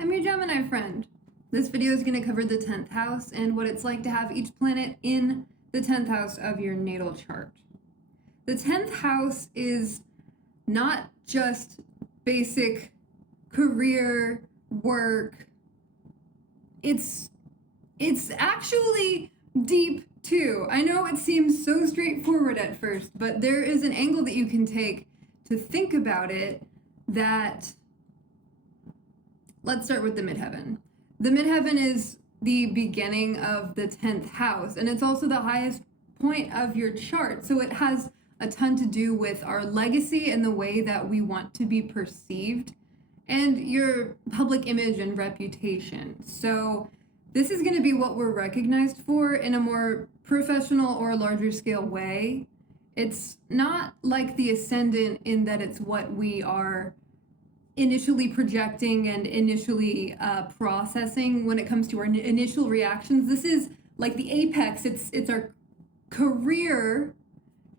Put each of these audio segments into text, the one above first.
I'm your Gemini friend. This video is going to cover the 10th house and what it's like to have each planet in the 10th house of your natal chart. The 10th house is not just basic career, work. It's actually deep too. I know it seems so straightforward at first, but there is an angle that you can take to think about it that... Let's start with the midheaven. The midheaven is the beginning of the 10th house, and it's also the highest point of your chart. So it has a ton to do with our legacy and the way that we want to be perceived and your public image and reputation. So this is going to be what we're recognized for in a more professional or larger scale way. It's not like the ascendant in that it's what we are initially projecting and initially processing when it comes to our initial reactions. This is like the apex. It's our career,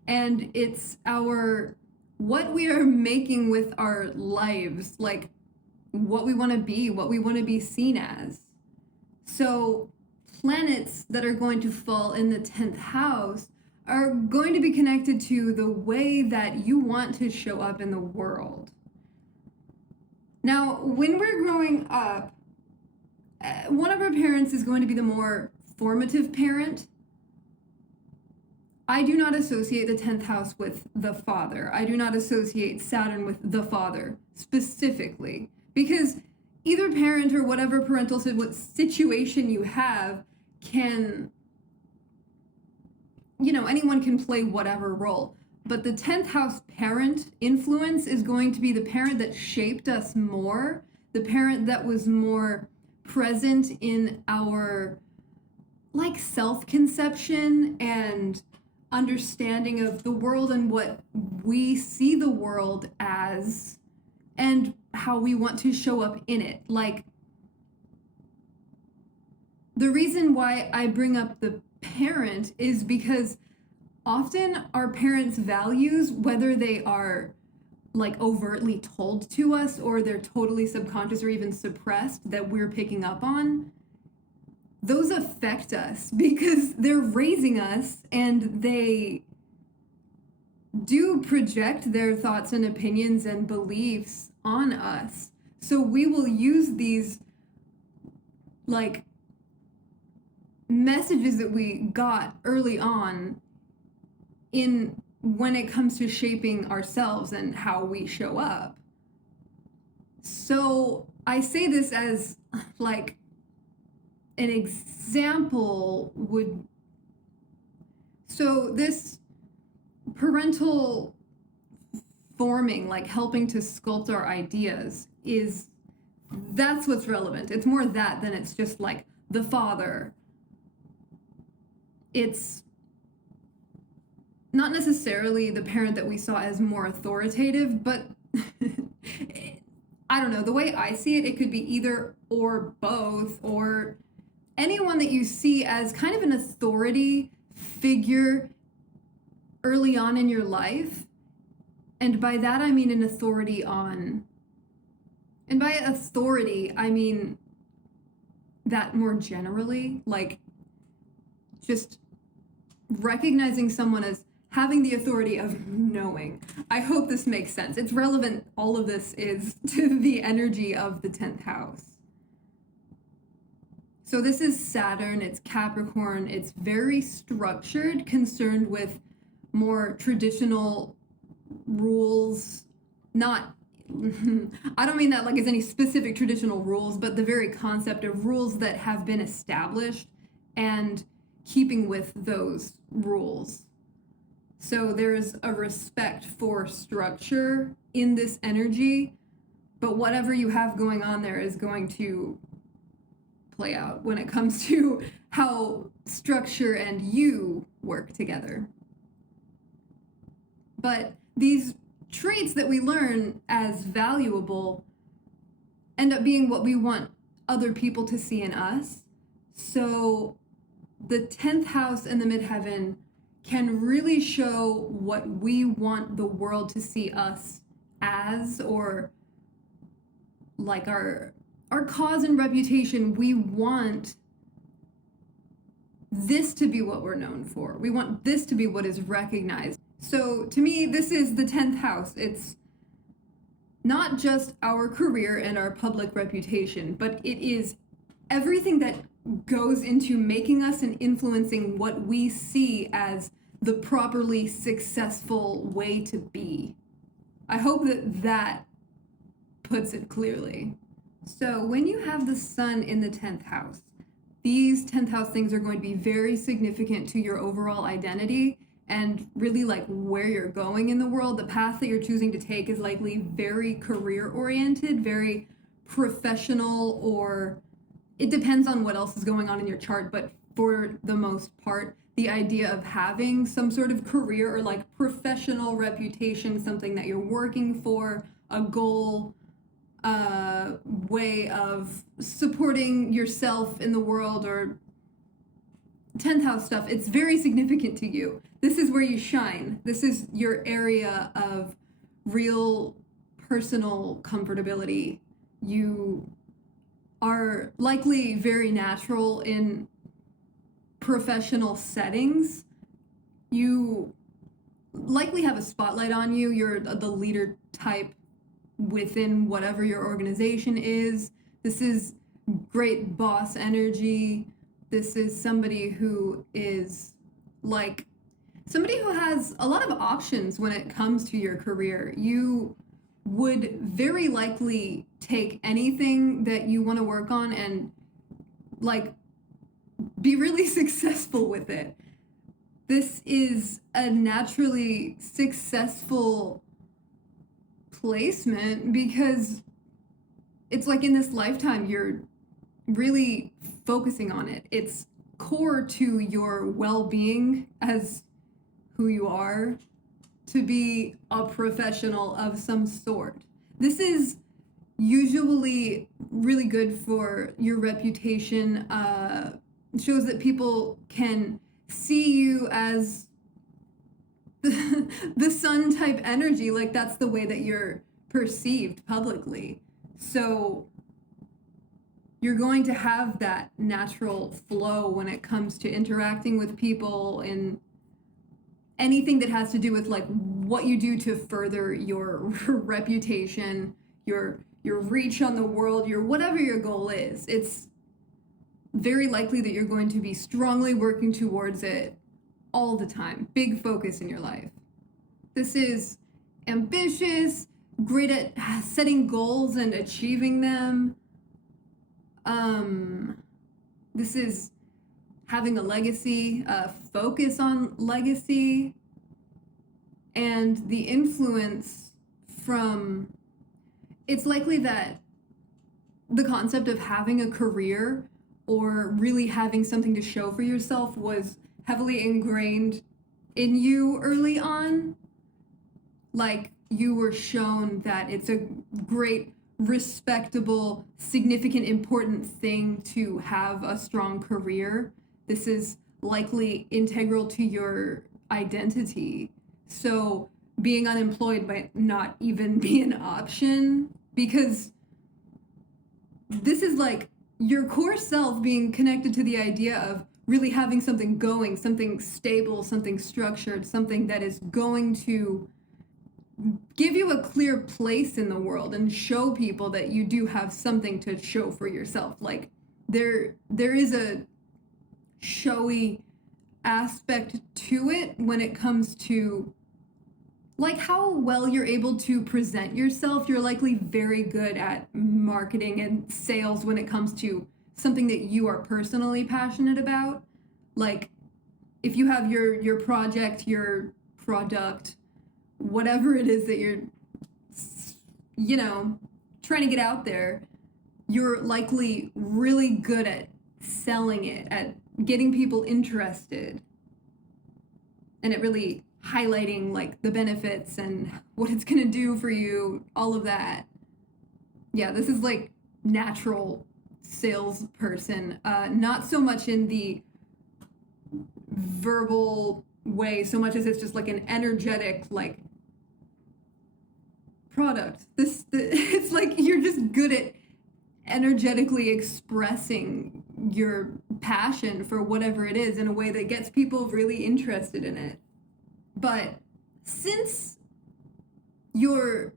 and it's our what we are making with our lives, like what we want to be, what we want to be seen as. So planets that are going to fall in the 10th house are going to be connected to the way that you want to show up in the world. Now, when we're growing up, one of our parents is going to be the more formative parent. I do not associate the 10th house with the father. I do not associate Saturn with the father specifically, because either parent or whatever parental situation you have can, anyone can play whatever role. But the 10th house parent influence is going to be the parent that shaped us more, the parent that was more present in our self-conception and understanding of the world and what we see the world as and how we want to show up in it. Like, the reason why I bring up the parent is because often our parents' values, whether they are overtly told to us or they're totally subconscious or even suppressed that we're picking up on, those affect us because they're raising us and they do project their thoughts and opinions and beliefs on us. So we will use these messages that we got early on in when it comes to shaping ourselves and how we show up. So I say this as an example so this parental forming, helping to sculpt our ideas, that's what's relevant. It's more that than it's just the father. It's not necessarily the parent that we saw as more authoritative, but I don't know, the way I see it, it could be either or both, or anyone that you see as kind of an authority figure early on in your life. And by that, I mean an authority on, and by authority, I mean that more generally, just recognizing someone as having the authority of knowing. I hope this makes sense. It's relevant, all of this is, to the energy of the 10th house. So this is Saturn, it's Capricorn, it's very structured, concerned with more traditional rules. Not, I don't mean that as any specific traditional rules, but the very concept of rules that have been established and keeping with those rules. So there's a respect for structure in this energy, but whatever you have going on there is going to play out when it comes to how structure and you work together. But these traits that we learn as valuable end up being what we want other people to see in us. So the 10th house and the midheaven can really show what we want the world to see us as, or our cause and reputation, we want this to be what we're known for. We want this to be what is recognized. So to me, this is the 10th house. It's not just our career and our public reputation, but it is everything that goes into making us and influencing what we see as the properly successful way to be. I hope that puts it clearly. So when you have the sun in the 10th house, these 10th house things are going to be very significant to your overall identity and really like where you're going in the world. The path that you're choosing to take is likely very career oriented, very professional, or it depends on what else is going on in your chart. But for the most part, the idea of having some sort of career or like professional reputation, something that you're working for, a goal, way of supporting yourself in the world, or 10th house stuff, it's very significant to you. This is where you shine. This is your area of real personal comfortability. You are likely very natural in professional settings. You likely have a spotlight on you. You're the leader type within whatever your organization is. This is great boss energy. This is somebody who is like somebody who has a lot of options when it comes to your career. You would very likely take anything that you want to work on and like be really successful with it. This is a naturally successful placement because it's like in this lifetime you're really focusing on it. It's core to your well-being as who you are to be a professional of some sort. This is usually really good for your reputation. Shows that people can see you as the sun type energy, like that's the way that you're perceived publicly. So you're going to have that natural flow when it comes to interacting with people and anything that has to do with like what you do to further your reputation, your reach on the world, your whatever your goal is. It's very likely that you're going to be strongly working towards it all the time. Big focus in your life. This is ambitious, great at setting goals and achieving them. This is having a legacy, focus on legacy, and the influence from, it's likely that the concept of having a career or really having something to show for yourself was heavily ingrained in you early on. Like you were shown that it's a great, respectable, significant, important thing to have a strong career. This is likely integral to your identity. So being unemployed might not even be an option because this is like your core self being connected to the idea of really having something going, something stable, something structured, something that is going to give you a clear place in the world and show people that you do have something to show for yourself. Like there is a showy aspect to it when it comes to like how well you're able to present yourself. You're likely very good at marketing and sales when it comes to something that you are personally passionate about. Like if you have your project, your product, whatever it is that you're, trying to get out there, you're likely really good at selling it, at getting people interested, and it really highlighting like the benefits and what it's gonna do for you, all of that. Yeah, this is like natural salesperson, not so much in the verbal way so much as it's just like an energetic like product. It's like you're just good at energetically expressing your passion for whatever it is in a way that gets people really interested in it. But since your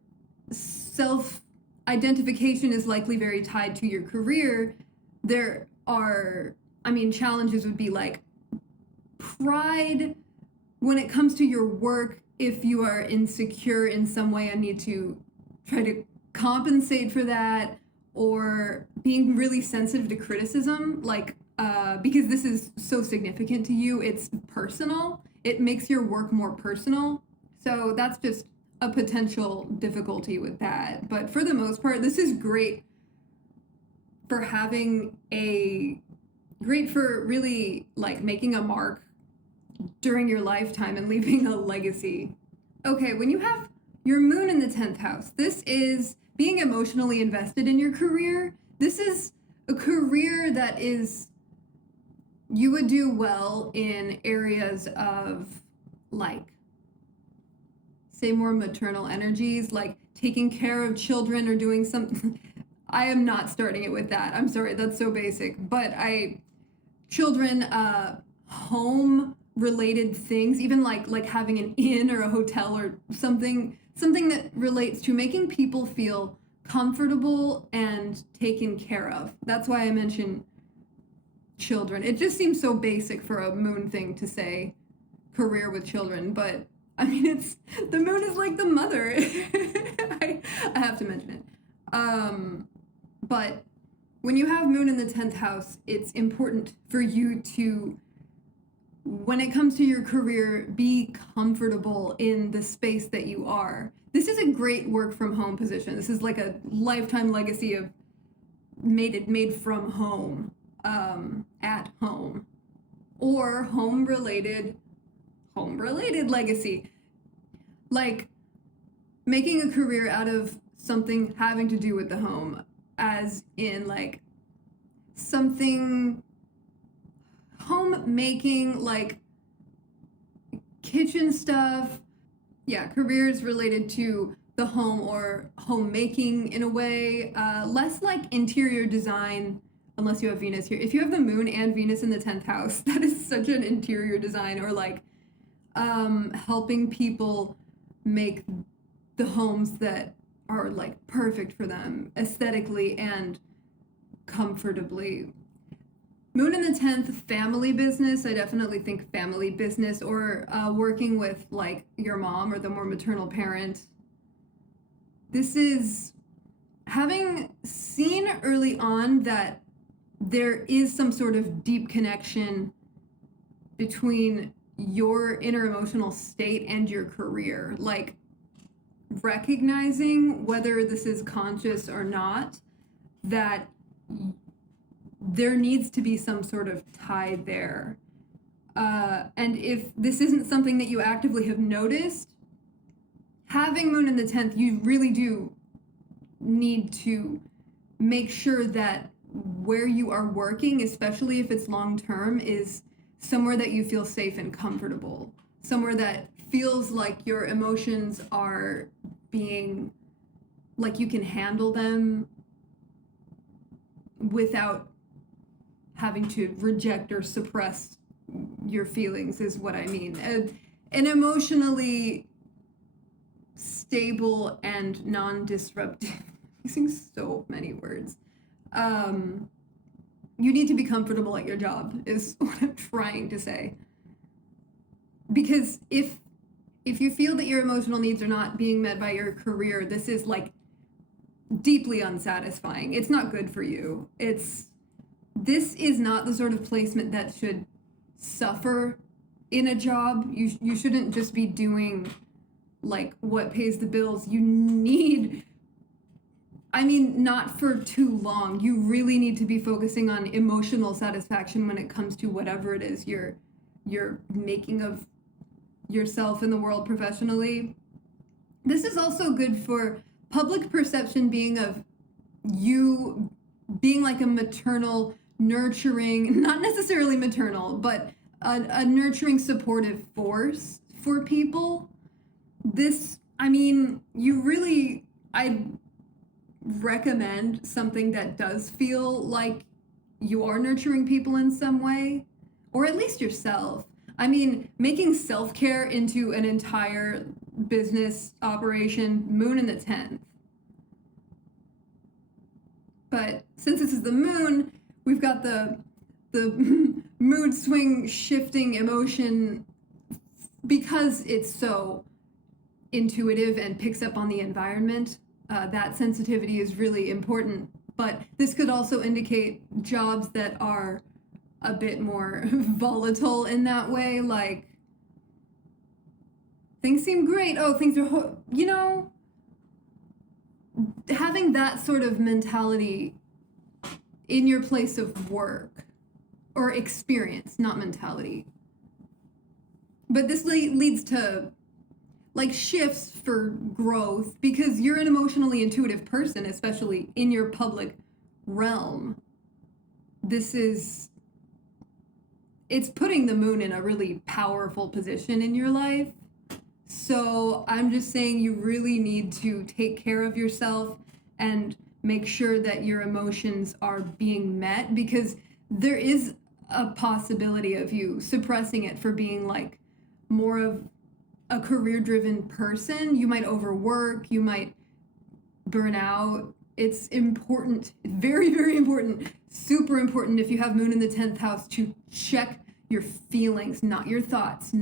self-identification is likely very tied to your career, there are, challenges would be like pride when it comes to your work. If you are insecure in some way and need to try to compensate for that, or being really sensitive to criticism, like because this is so significant to you, it's personal. It makes your work more personal. So that's just a potential difficulty with that. But for the most part, this is great for really like making a mark during your lifetime and leaving a legacy. Okay, when you have your moon in the 10th house, this is being emotionally invested in your career. This is a career that you would do well in areas of, like, say, more maternal energies, like taking care of children or doing something. I am not starting it with that. I'm sorry, that's so basic. But children, home related things, even like having an inn or a hotel or something that relates to making people feel comfortable and taken care of. That's why I mention children. It just seems so basic for a moon thing to say, career with children, but it's the moon is like the mother. I have to mention it. But when you have moon in the 10th house, it's important for you to, when it comes to your career, be comfortable in the space that you are. This is a great work from home position. This is like a lifetime legacy of made from home, at home, or home related legacy. Like making a career out of something having to do with the home, as in like something homemaking, like kitchen stuff. Yeah, careers related to the home or homemaking in a way. Less like interior design, unless you have Venus here. If you have the moon and Venus in the 10th house, that is such an interior design, or like helping people make the homes that are like perfect for them aesthetically and comfortably. Moon in the 10th, family business. I definitely think family business, or working with like your mom or the more maternal parent. This is having seen early on that there is some sort of deep connection between your inner emotional state and your career. Like recognizing, whether this is conscious or not, that there needs to be some sort of tie there. And if this isn't something that you actively have noticed, having moon in the 10th, you really do need to make sure that where you are working, especially if it's long term, is somewhere that you feel safe and comfortable. Somewhere that feels like your emotions are being, like you can handle them without having to reject or suppress your feelings, is what I mean. An emotionally stable and non-disruptive, using so many words. You need to be comfortable at your job, is what I'm trying to say. Because if you feel that your emotional needs are not being met by your career, this is like deeply unsatisfying. It's not good for you. This is not the sort of placement that should suffer in a job. You shouldn't just be doing like what pays the bills. You need, not for too long. You really need to be focusing on emotional satisfaction when it comes to whatever it is you're making of yourself in the world professionally. This is also good for public perception, being of you being like a maternal, nurturing, not necessarily maternal, but a nurturing, supportive force for people. This, recommend something that does feel like you are nurturing people in some way, or at least yourself. I mean, making self-care into an entire business operation, moon in the 10th. But since this is the moon, we've got the mood swing shifting emotion, because it's so intuitive and picks up on the environment. That sensitivity is really important. But this could also indicate jobs that are a bit more volatile in that way, like things seem great. Oh, things are, having that sort of mentality in your place of work, or experience, not mentality. But this leads to like shifts for growth, because you're an emotionally intuitive person, especially in your public realm. It's putting the moon in a really powerful position in your life. So I'm just saying you really need to take care of yourself and make sure that your emotions are being met, because there is a possibility of you suppressing it for being like more of a career-driven person. You might overwork, you might burn out. It's important, very, very important, super important, if you have moon in the 10th house, to check your feelings, not your thoughts,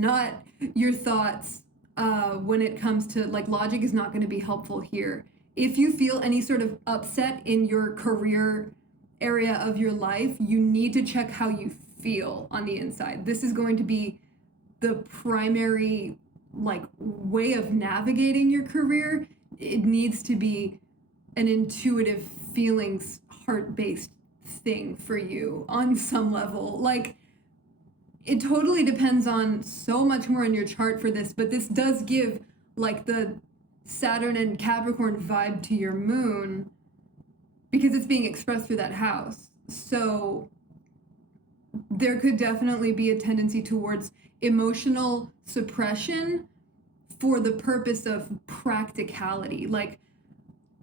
when it comes to, like, logic is not going to be helpful here. If you feel any sort of upset in your career area of your life, you need to check how you feel on the inside. This is going to be the primary like way of navigating your career. It needs to be an intuitive feelings, heart-based thing for you on some level. Like, it totally depends on so much more in your chart for this, but this does give like the Saturn and Capricorn vibe to your moon, because it's being expressed through that house. So there could definitely be a tendency towards emotional suppression for the purpose of practicality. Like,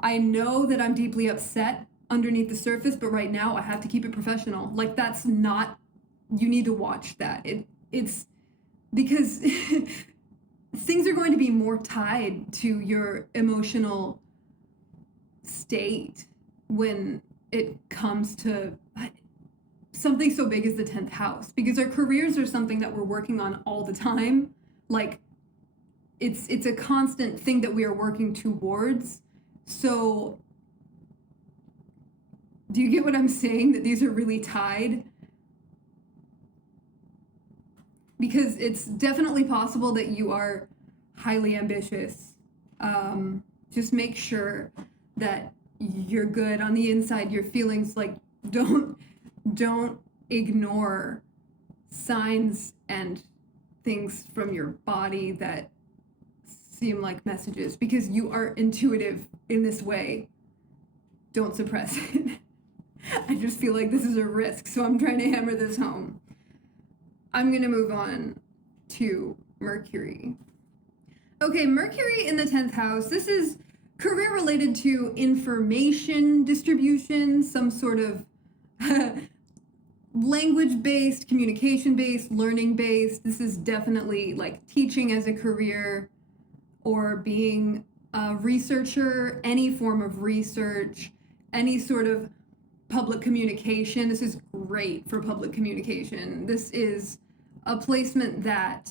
I know that I'm deeply upset underneath the surface, but right now I have to keep it professional. Like, that's not, you need to watch that. It's because things are going to be more tied to your emotional state when it comes to something so big as the 10th house, because our careers are something that we're working on all the time. Like, it's a constant thing that we are working towards. So do you get what I'm saying, that these are really tied? Because it's definitely possible that you are highly ambitious. Just make sure that you're good on the inside. Your feelings, like, don't ignore signs and things from your body that seem like messages, because you are intuitive in this way. Don't suppress it. I just feel like this is a risk, so I'm trying to hammer this home. I'm gonna move on to Mercury. Okay, Mercury in the 10th house. This is career related to information distribution, some sort of language-based, communication-based, learning-based. This is definitely like teaching as a career, or being a researcher, any form of research, any sort of public communication. This is great for public communication. This is a placement that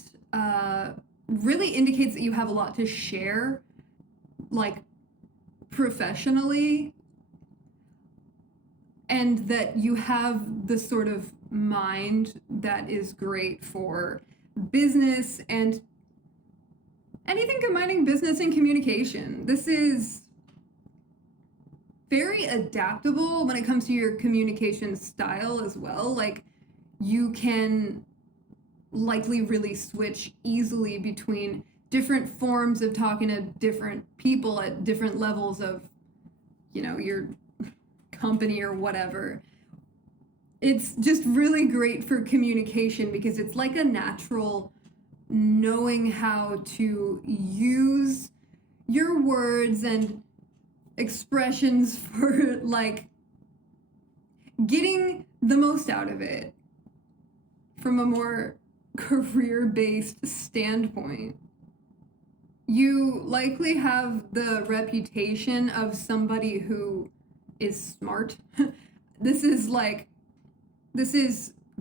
really indicates that you have a lot to share, like, professionally, and that you have the sort of mind that is great for business and anything combining business and communication. This is very adaptable when it comes to your communication style as well. Like, you can likely really switch easily between different forms of talking to different people at different levels of, your company or whatever. It's just really great for communication, because it's like a natural knowing how to use your words and expressions for like getting the most out of it from a more career-based standpoint. You likely have the reputation of somebody who is smart. This is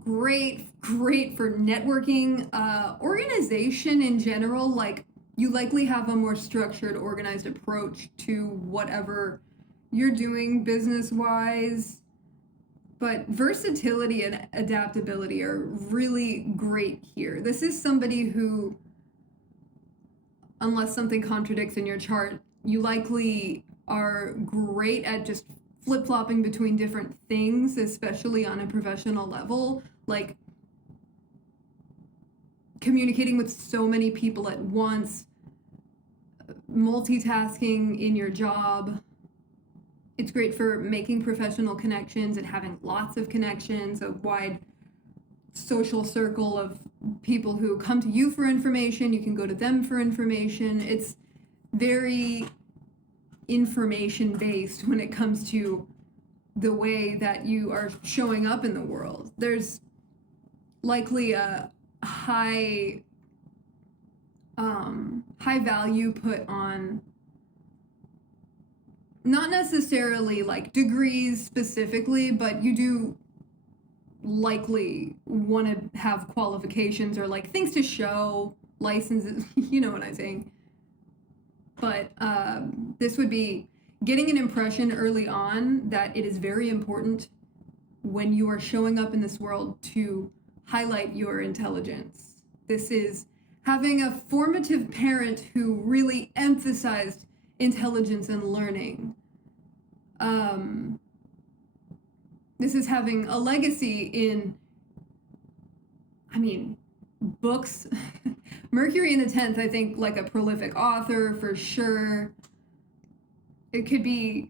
great for networking, organization in general. Like, you likely have a more structured, organized approach to whatever you're doing business-wise. But versatility and adaptability are really great here. This is somebody who, unless something contradicts in your chart, you likely are great at just flip-flopping between different things, especially on a professional level, like communicating with so many people at once, multitasking in your job. It's great for making professional connections and having lots of connections, a wide social circle of people who come to you for information. You can go to them for information. It's very information-based when it comes to the way that you are showing up in the world. There's likely a high value put on not necessarily like degrees specifically, but you do likely want to have qualifications or like things to show, licenses, you know what I'm saying. But this would be getting an impression early on that it is very important when you are showing up in this world to highlight your intelligence. This is having a formative parent who really emphasized intelligence and learning. This is having a legacy in, books. Mercury in the 10th, I think, like a prolific author for sure. It could be,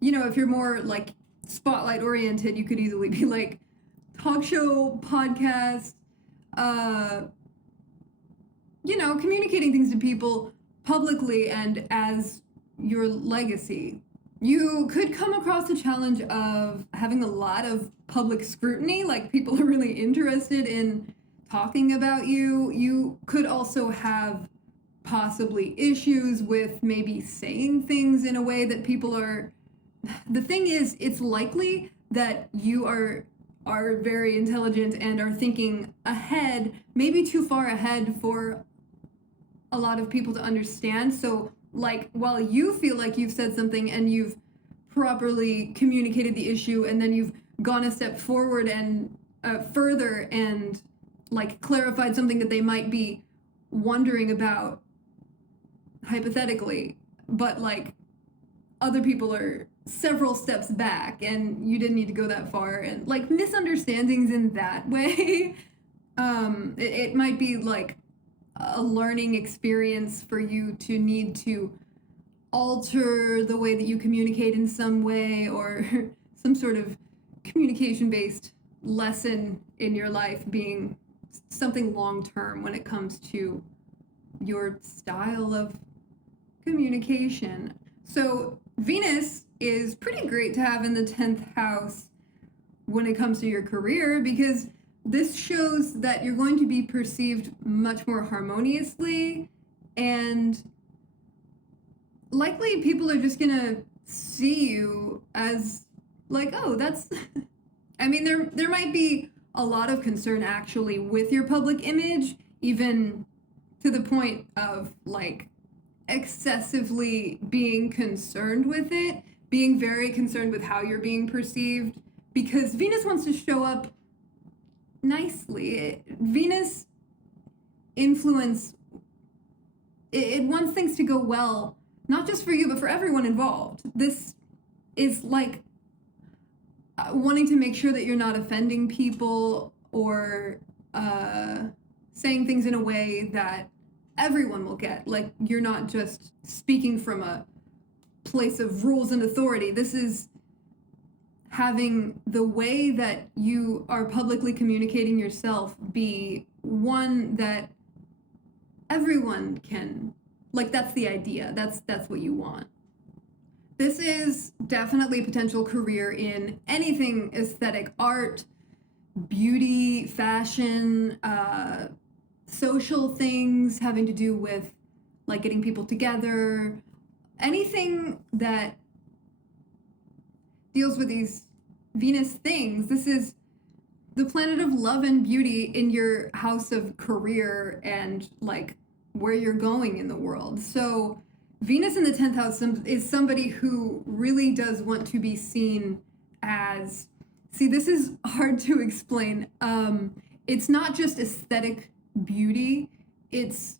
if you're more like spotlight oriented, you could easily be like talk show, podcast, communicating things to people publicly and as your legacy. You could come across the challenge of having a lot of public scrutiny, like people are really interested in talking about you. You could also have possibly issues with maybe saying things in a way that people are... The thing is, it's likely that you are very intelligent and are thinking ahead, maybe too far ahead for a lot of people to understand. So, like, while you feel like you've said something and you've properly communicated the issue, and then you've gone a step forward and further and like clarified something that they might be wondering about hypothetically, but like other people are several steps back and you didn't need to go that far, and like misunderstandings in that way. It might be like a learning experience for you to need to alter the way that you communicate in some way, or some sort of communication-based lesson in your life being something long-term when it comes to your style of communication. So Venus is pretty great to have in the 10th house when it comes to your career, because this shows that you're going to be perceived much more harmoniously, and likely people are just gonna see you as like, oh, that's there might be a lot of concern actually with your public image, even to the point of like excessively being concerned with it, being very concerned with how you're being perceived, because Venus wants to show up nicely. Venus influence, it wants things to go well, not just for you, but for everyone involved. This is like wanting to make sure that you're not offending people or saying things in a way that everyone will get. Like, you're not just speaking from a place of rules and authority. This is having the way that you are publicly communicating yourself be one that everyone can, like, that's the idea. That's what you want. This is definitely a potential career in anything aesthetic, art, beauty, fashion, social things having to do with like getting people together, anything that deals with these Venus things. This is the planet of love and beauty in your house of career and like where you're going in the world. So Venus in the 10th house is somebody who really does want to be seen as, see, this is hard to explain. It's not just aesthetic beauty, it's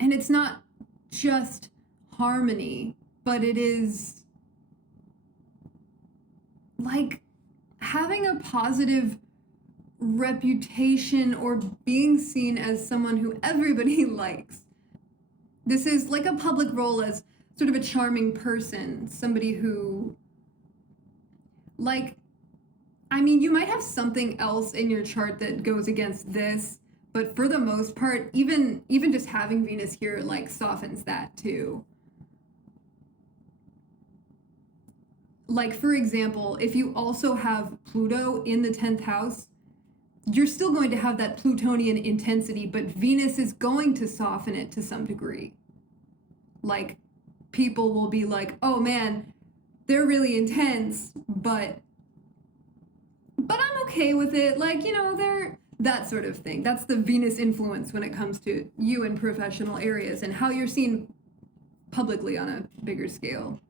not just harmony, but it is like having a positive reputation or being seen as someone who everybody likes. This is like a public role as sort of a charming person, somebody who, like, I mean, you might have something else in your chart that goes against this, but for the most part, even just having Venus here, like, softens that too. Like, for example, if you also have Pluto in the 10th house, you're still going to have that Plutonian intensity, but Venus is going to soften it to some degree. Like, people will be like, oh man, they're really intense, but I'm okay with it. Like, you know, they're that sort of thing. That's the Venus influence when it comes to you in professional areas and how you're seen publicly on a bigger scale.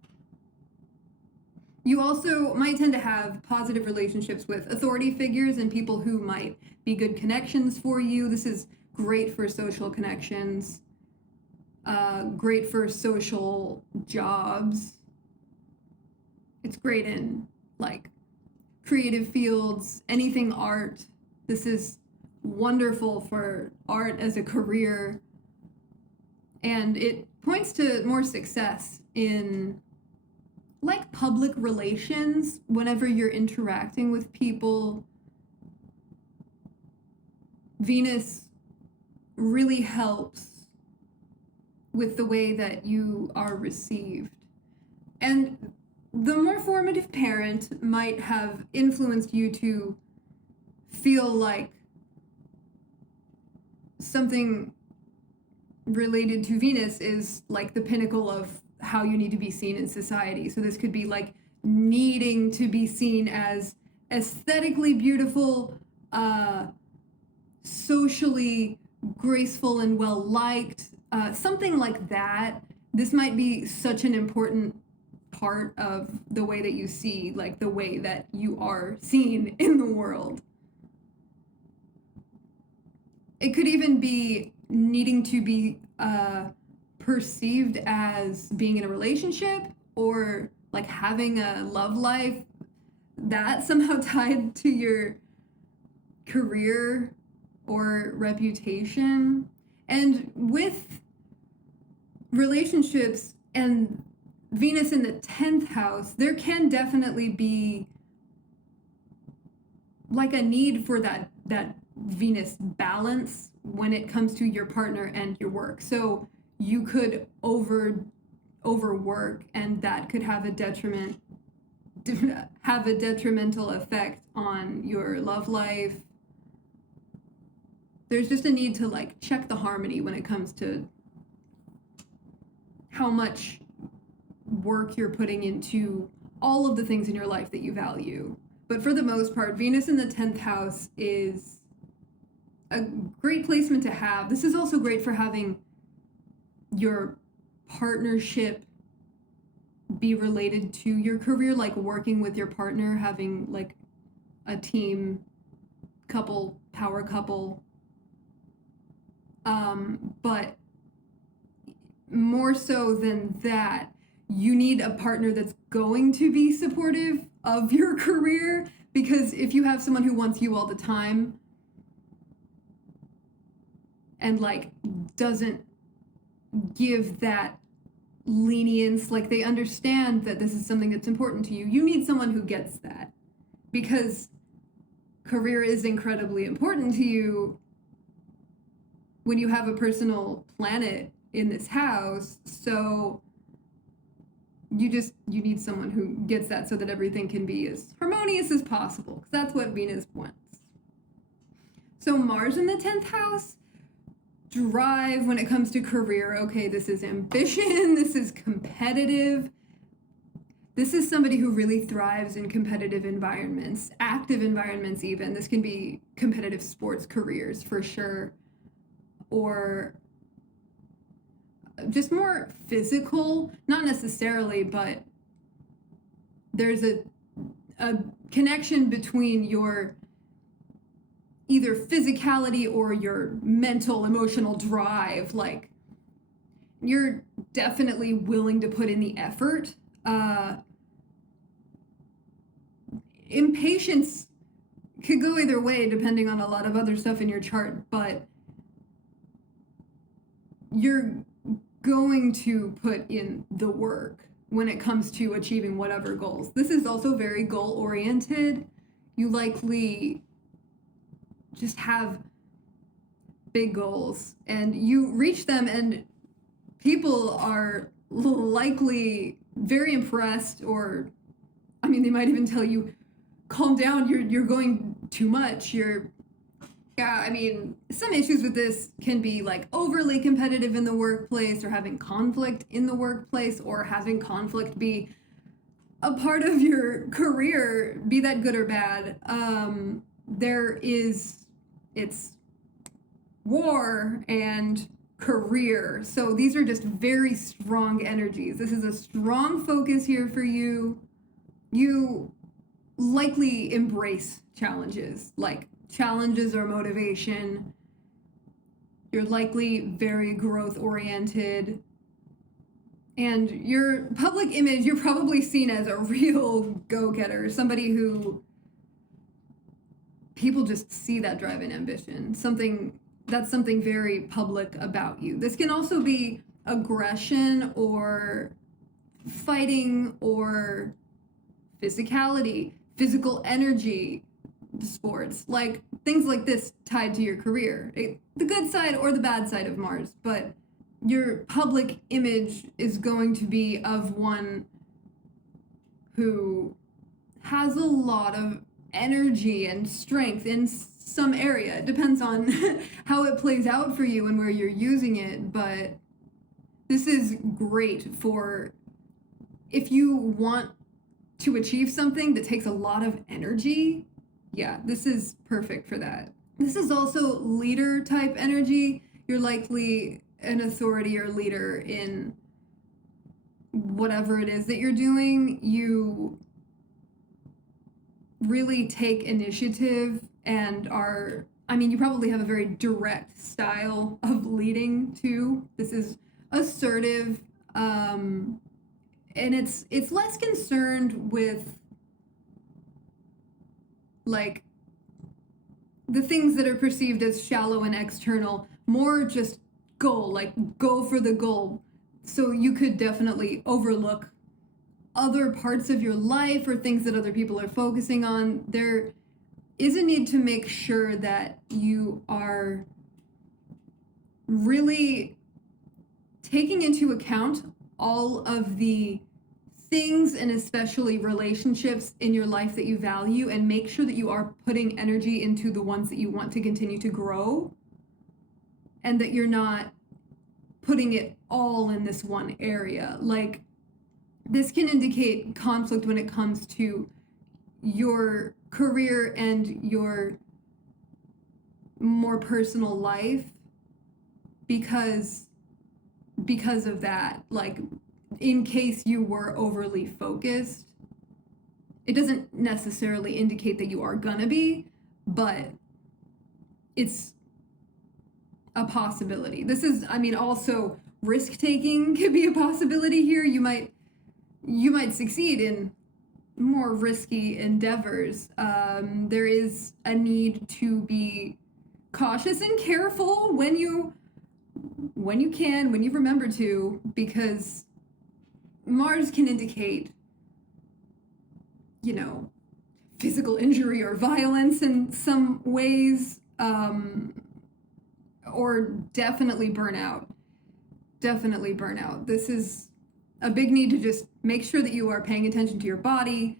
You also might tend to have positive relationships with authority figures and people who might be good connections for you. This is great for social connections, great for social jobs. It's great in like creative fields, anything art. This is wonderful for art as a career. And it points to more success in like public relations whenever you're interacting with people. Venus really helps with the way that you are received. And the more formative parent might have influenced you to feel like something related to Venus is like the pinnacle of how you need to be seen in society. So this could be like needing to be seen as aesthetically beautiful, socially graceful and well liked, something like that. This might be such an important part of the way that you see, like the way that you are seen in the world. It could even be needing to be perceived as being in a relationship or like having a love life that somehow tied to your career or reputation. And with relationships and Venus in the 10th house, there can definitely be like a need for that Venus balance when it comes to your partner and your work. So you could overwork, and that could have a detrimental effect on your love life. There's just a need to like check the harmony when it comes to how much work you're putting into all of the things in your life that you value. But for the most part, Venus in the 10th house is a great placement to have. This is also great for having your partnership be related to your career, like working with your partner, having like a team, couple, power couple. But more so than that, you need a partner that's going to be supportive of your career, because if you have someone who wants you all the time and like doesn't give that lenience, like they understand that this is something that's important to you, you need someone who gets that, because career is incredibly important to you when you have a personal planet in this house. So you need someone who gets that so that everything can be as harmonious as possible, because that's what Venus wants. So Mars in the 10th house, drive when it comes to career. Okay, this is ambition, this is competitive. This is somebody who really thrives in competitive environments, active environments even. This can be competitive sports careers for sure, or just more physical, not necessarily, but there's a connection between your either physicality or your mental, emotional drive. Like, you're definitely willing to put in the effort. Impatience could go either way depending on a lot of other stuff in your chart, but you're going to put in the work when it comes to achieving whatever goals. This is also very goal-oriented. You likely just have big goals and you reach them, and people are likely very impressed, or I mean, they might even tell you, calm down, you're going too much. Yeah, I mean, some issues with this can be like overly competitive in the workplace, or having conflict in the workplace, or having conflict be a part of your career, be that good or bad. It's war and career. So these are just very strong energies. This is a strong focus here for you. You likely embrace challenges, like challenges or motivation. You're likely very growth oriented. And your public image, you're probably seen as a real go-getter, somebody who people just see that drive and ambition. That's something very public about you. This can also be aggression or fighting or physicality, physical energy, sports, like things like this tied to your career. The good side or the bad side of Mars, but your public image is going to be of one who has a lot of energy and strength in some area. It depends on how it plays out for you and where you're using it, but this is great for if you want to achieve something that takes a lot of energy. Yeah, this is perfect for that. This is also leader type energy. You're likely an authority or leader in whatever it is that you're doing. You really take initiative and you probably have a very direct style of leading too. This is assertive, and it's less concerned with like the things that are perceived as shallow and external, more just goal, like go for the goal. So you could definitely overlook other parts of your life or things that other people are focusing on. There is a need to make sure that you are really taking into account all of the things and especially relationships in your life that you value, and make sure that you are putting energy into the ones that you want to continue to grow, and that you're not putting it all in this one area. Like, this can indicate conflict when it comes to your career and your more personal life because of that. Like, in case you were overly focused, it doesn't necessarily indicate that you are gonna be, but it's a possibility. This is, also risk-taking could be a possibility here. You might succeed in more risky endeavors. There is a need to be cautious and careful when you remember to, because Mars can indicate, physical injury or violence in some ways, or definitely burnout. This is a big need to just make sure that you are paying attention to your body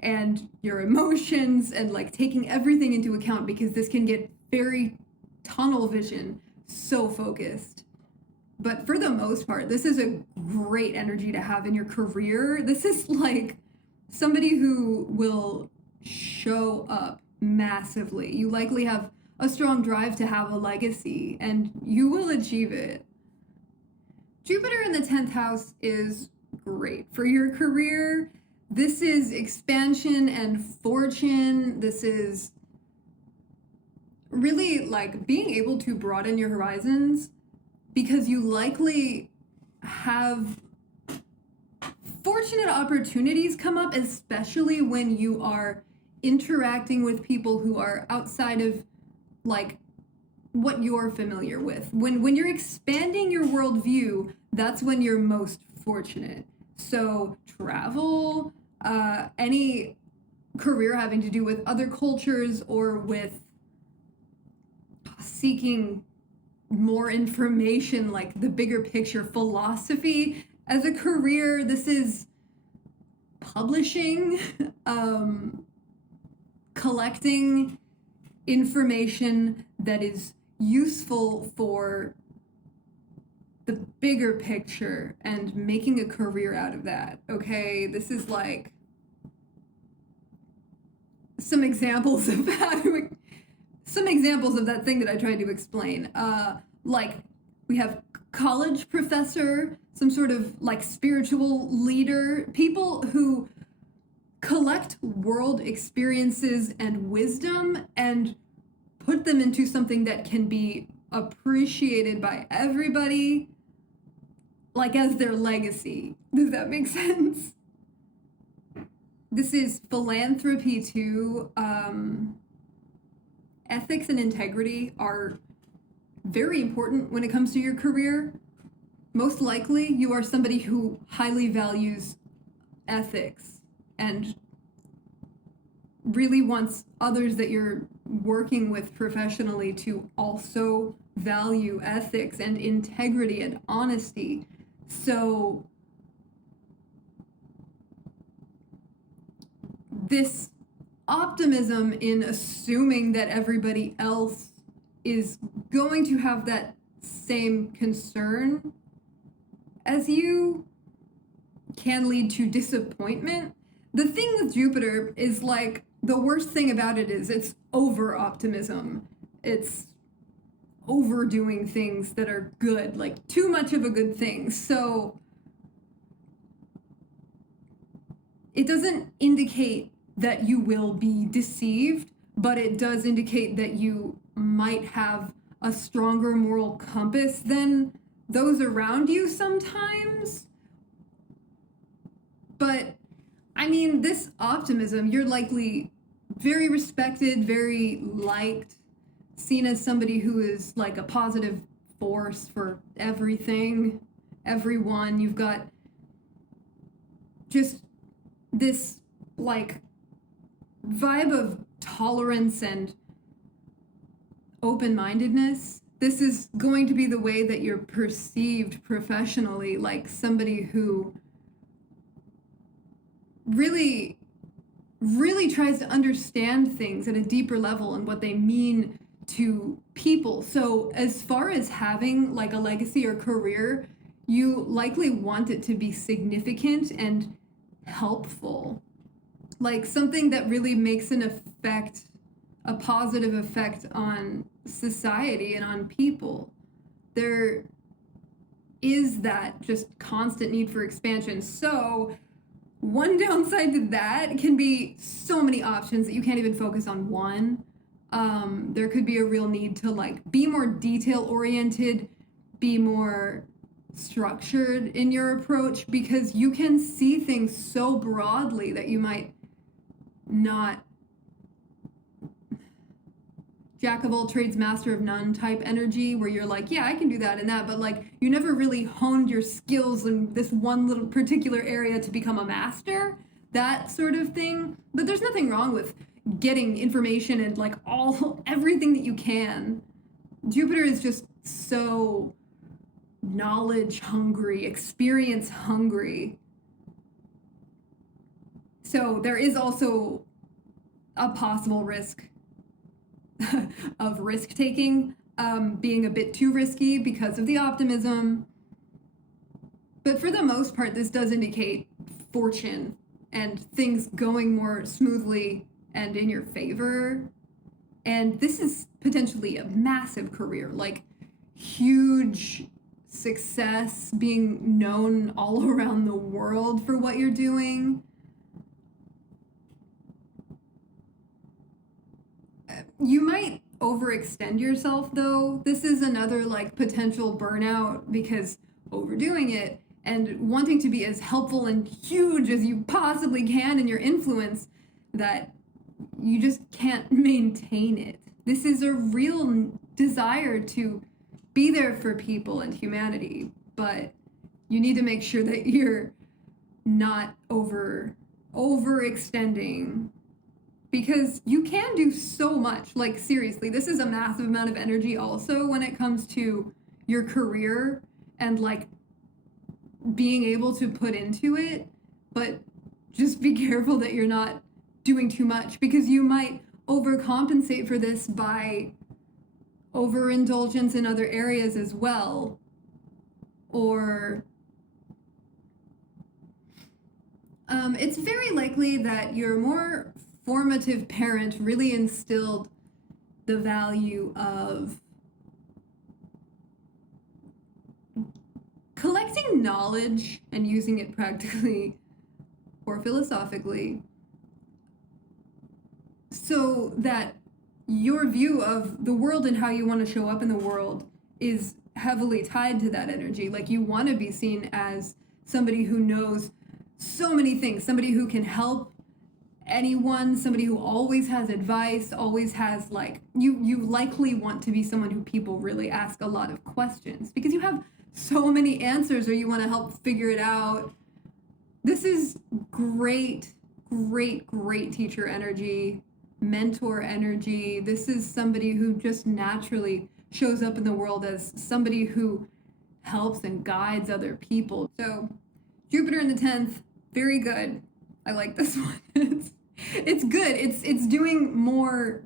and your emotions and like taking everything into account, because this can get very tunnel vision, so focused. But for the most part, this is a great energy to have in your career. This is like somebody who will show up massively. You likely have a strong drive to have a legacy, and you will achieve it. Jupiter in the 10th house is great for your career. This is expansion and fortune. This is really like being able to broaden your horizons, because you likely have fortunate opportunities come up, especially when you are interacting with people who are outside of like what you're familiar with. When you're expanding your worldview, that's when you're most fortunate. So travel, any career having to do with other cultures or with seeking more information, like the bigger picture, philosophy as a career. This is publishing, collecting information that is useful for the bigger picture and making a career out of that. Okay, this is like some examples of that thing that I tried to explain. Like we have college professor, some sort of like spiritual leader, people who collect world experiences and wisdom and put them into something that can be appreciated by everybody, like as their legacy. Does that make sense? This is philanthropy too. Ethics and integrity are very important when it comes to your career. Most likely, you are somebody who highly values ethics and really wants others that you're working with professionally to also value ethics and integrity and honesty. So this optimism in assuming that everybody else is going to have that same concern as you can lead to disappointment. The thing with Jupiter is like, the worst thing about it is it's over optimism. It's overdoing things that are good, like too much of a good thing. So it doesn't indicate that you will be deceived, but it does indicate that you might have a stronger moral compass than those around you sometimes. But I mean, this optimism, you're likely very respected, very liked, seen as somebody who is like a positive force for everything, everyone. You've got just this like vibe of tolerance and open-mindedness. This is going to be the way that you're perceived professionally, like somebody who really tries to understand things at a deeper level and what they mean to people. So as far as having like a legacy or career, you likely want it to be significant and helpful, like something that really makes an effect, a positive effect on society and on people. There is that just constant need for expansion. So one downside to that can be so many options that you can't even focus on one. There could be a real need to like be more detail oriented, be more structured in your approach, because you can see things so broadly that you might not jack of all trades, master of none type energy, where you're like, yeah, I can do that and that, but like you never really honed your skills in this one little particular area to become a master, that sort of thing. But there's nothing wrong with getting information and like everything that you can. Jupiter is just so knowledge hungry, experience hungry. So there is also a possible risk of risk taking, being a bit too risky because of the optimism. But for the most part, this does indicate fortune and things going more smoothly and in your favor. And this is potentially a massive career, like huge success, being known all around the world for what you're doing. You might overextend yourself, though. This is another like potential burnout, because overdoing it and wanting to be as helpful and huge as you possibly can in your influence, that you just can't maintain it. This is a real desire to be there for people and humanity, but you need to make sure that you're not overextending, because you can do so much. Like, seriously, this is a massive amount of energy also when it comes to your career and like being able to put into it. But just be careful that you're not doing too much, because you might overcompensate for this by overindulgence in other areas as well. Or it's very likely that your more formative parent really instilled the value of collecting knowledge and using it practically or philosophically, so that your view of the world and how you want to show up in the world is heavily tied to that energy. Like, you want to be seen as somebody who knows so many things, somebody who can help anyone, somebody who always has advice, always has like, you likely want to be someone who people really ask a lot of questions because you have so many answers, or you want to help figure it out. This is great teacher energy, mentor energy. This is somebody who just naturally shows up in the world as somebody who helps and guides other people. So Jupiter in the 10th, very good. I like this one. It's good. It's doing more.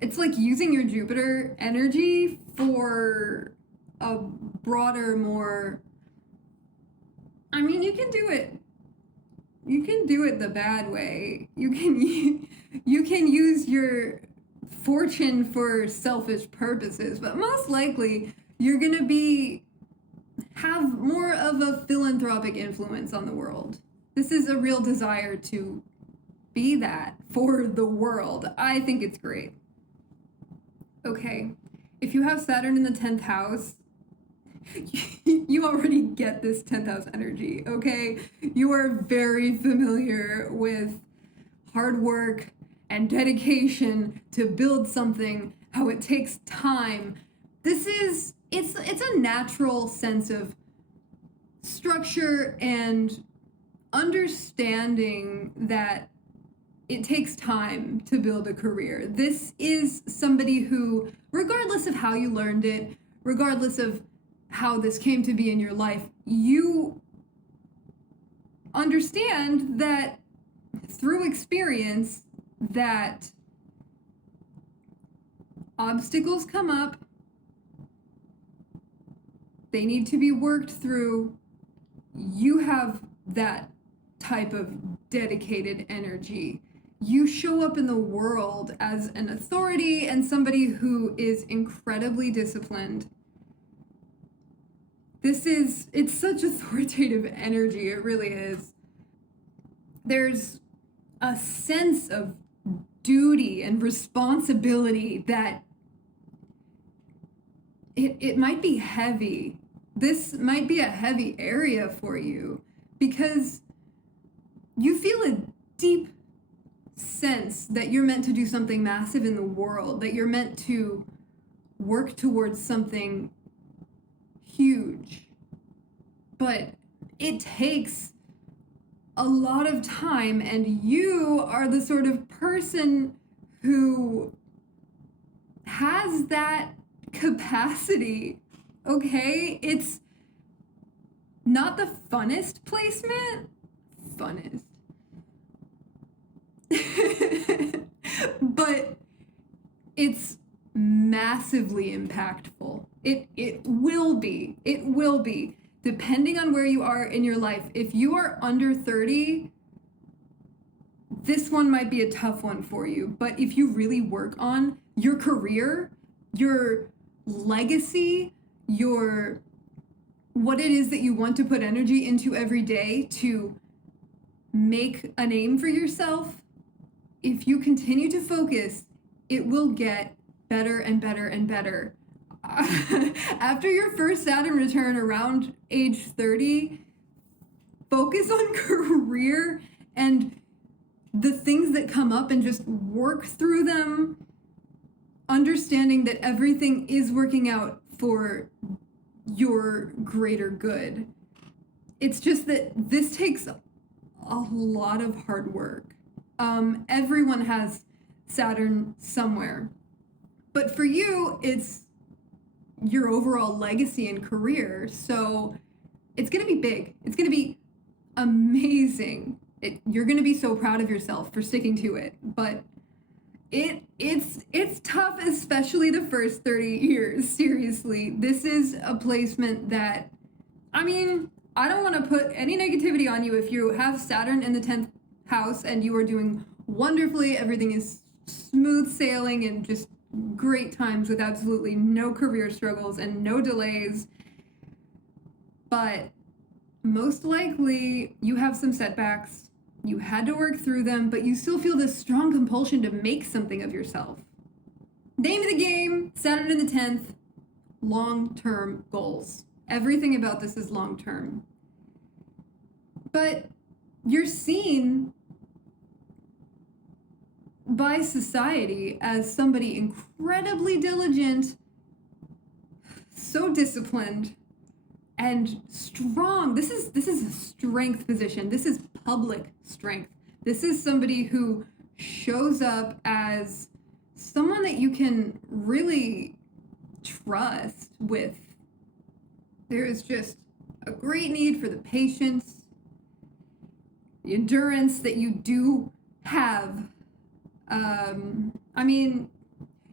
It's like using your Jupiter energy for a broader, more. I mean, you can do it. You can do it the bad way. You can use your fortune for selfish purposes, but most likely you're gonna have more of a philanthropic influence on the world. This is a real desire to be that for the world. I think it's great. Okay, if you have Saturn in the 10th house, you already get this 10th house energy, okay? You are very familiar with hard work and dedication to build something, how it takes time. It's a natural sense of structure and understanding that it takes time to build a career. This is somebody who, regardless of how you learned it, regardless of how this came to be in your life, you understand that through experience that obstacles come up, they need to be worked through. You have that type of dedicated energy. You show up in the world as an authority and somebody who is incredibly disciplined. It's such authoritative energy, it really is. There's a sense of duty and responsibility that it might be heavy. This might be a heavy area for you because you feel a deep sense that you're meant to do something massive in the world, that you're meant to work towards something huge. But it takes a lot of time, and you are the sort of person who has that capacity, okay? It's not the funnest placement. Funnest. But it's massively impactful. It will be. It will be. Depending on where you are in your life. If you are under 30, this one might be a tough one for you. But if you really work on your career, your legacy, your what it is that you want to put energy into every day to make a name for yourself, if you continue to focus, it will get better and better and better. After your first Saturn return around age 30, focus on career and the things that come up and just work through them, understanding that everything is working out for your greater good. It's just that this takes a lot of hard work. Everyone has Saturn somewhere. But for you, it's your overall legacy and career. So it's going to be big. It's going to be amazing. You're going to be so proud of yourself for sticking to it. But it's tough, especially the first 30 years. Seriously, this is a placement that, I mean, I don't want to put any negativity on you if you have Saturn in the 10th house and you are doing wonderfully. Everything is smooth sailing and just great times with absolutely no career struggles and no delays. But most likely you have some setbacks. You had to work through them, but you still feel this strong compulsion to make something of yourself. Name of the game, Saturn in the 10th, long-term goals. Everything about this is long-term. But you're seen by society as somebody incredibly diligent, so disciplined, and strong. This is a strength position. This is public strength. This is somebody who shows up as someone that you can really trust with. There is just a great need for the patience, the endurance that you do have. I mean,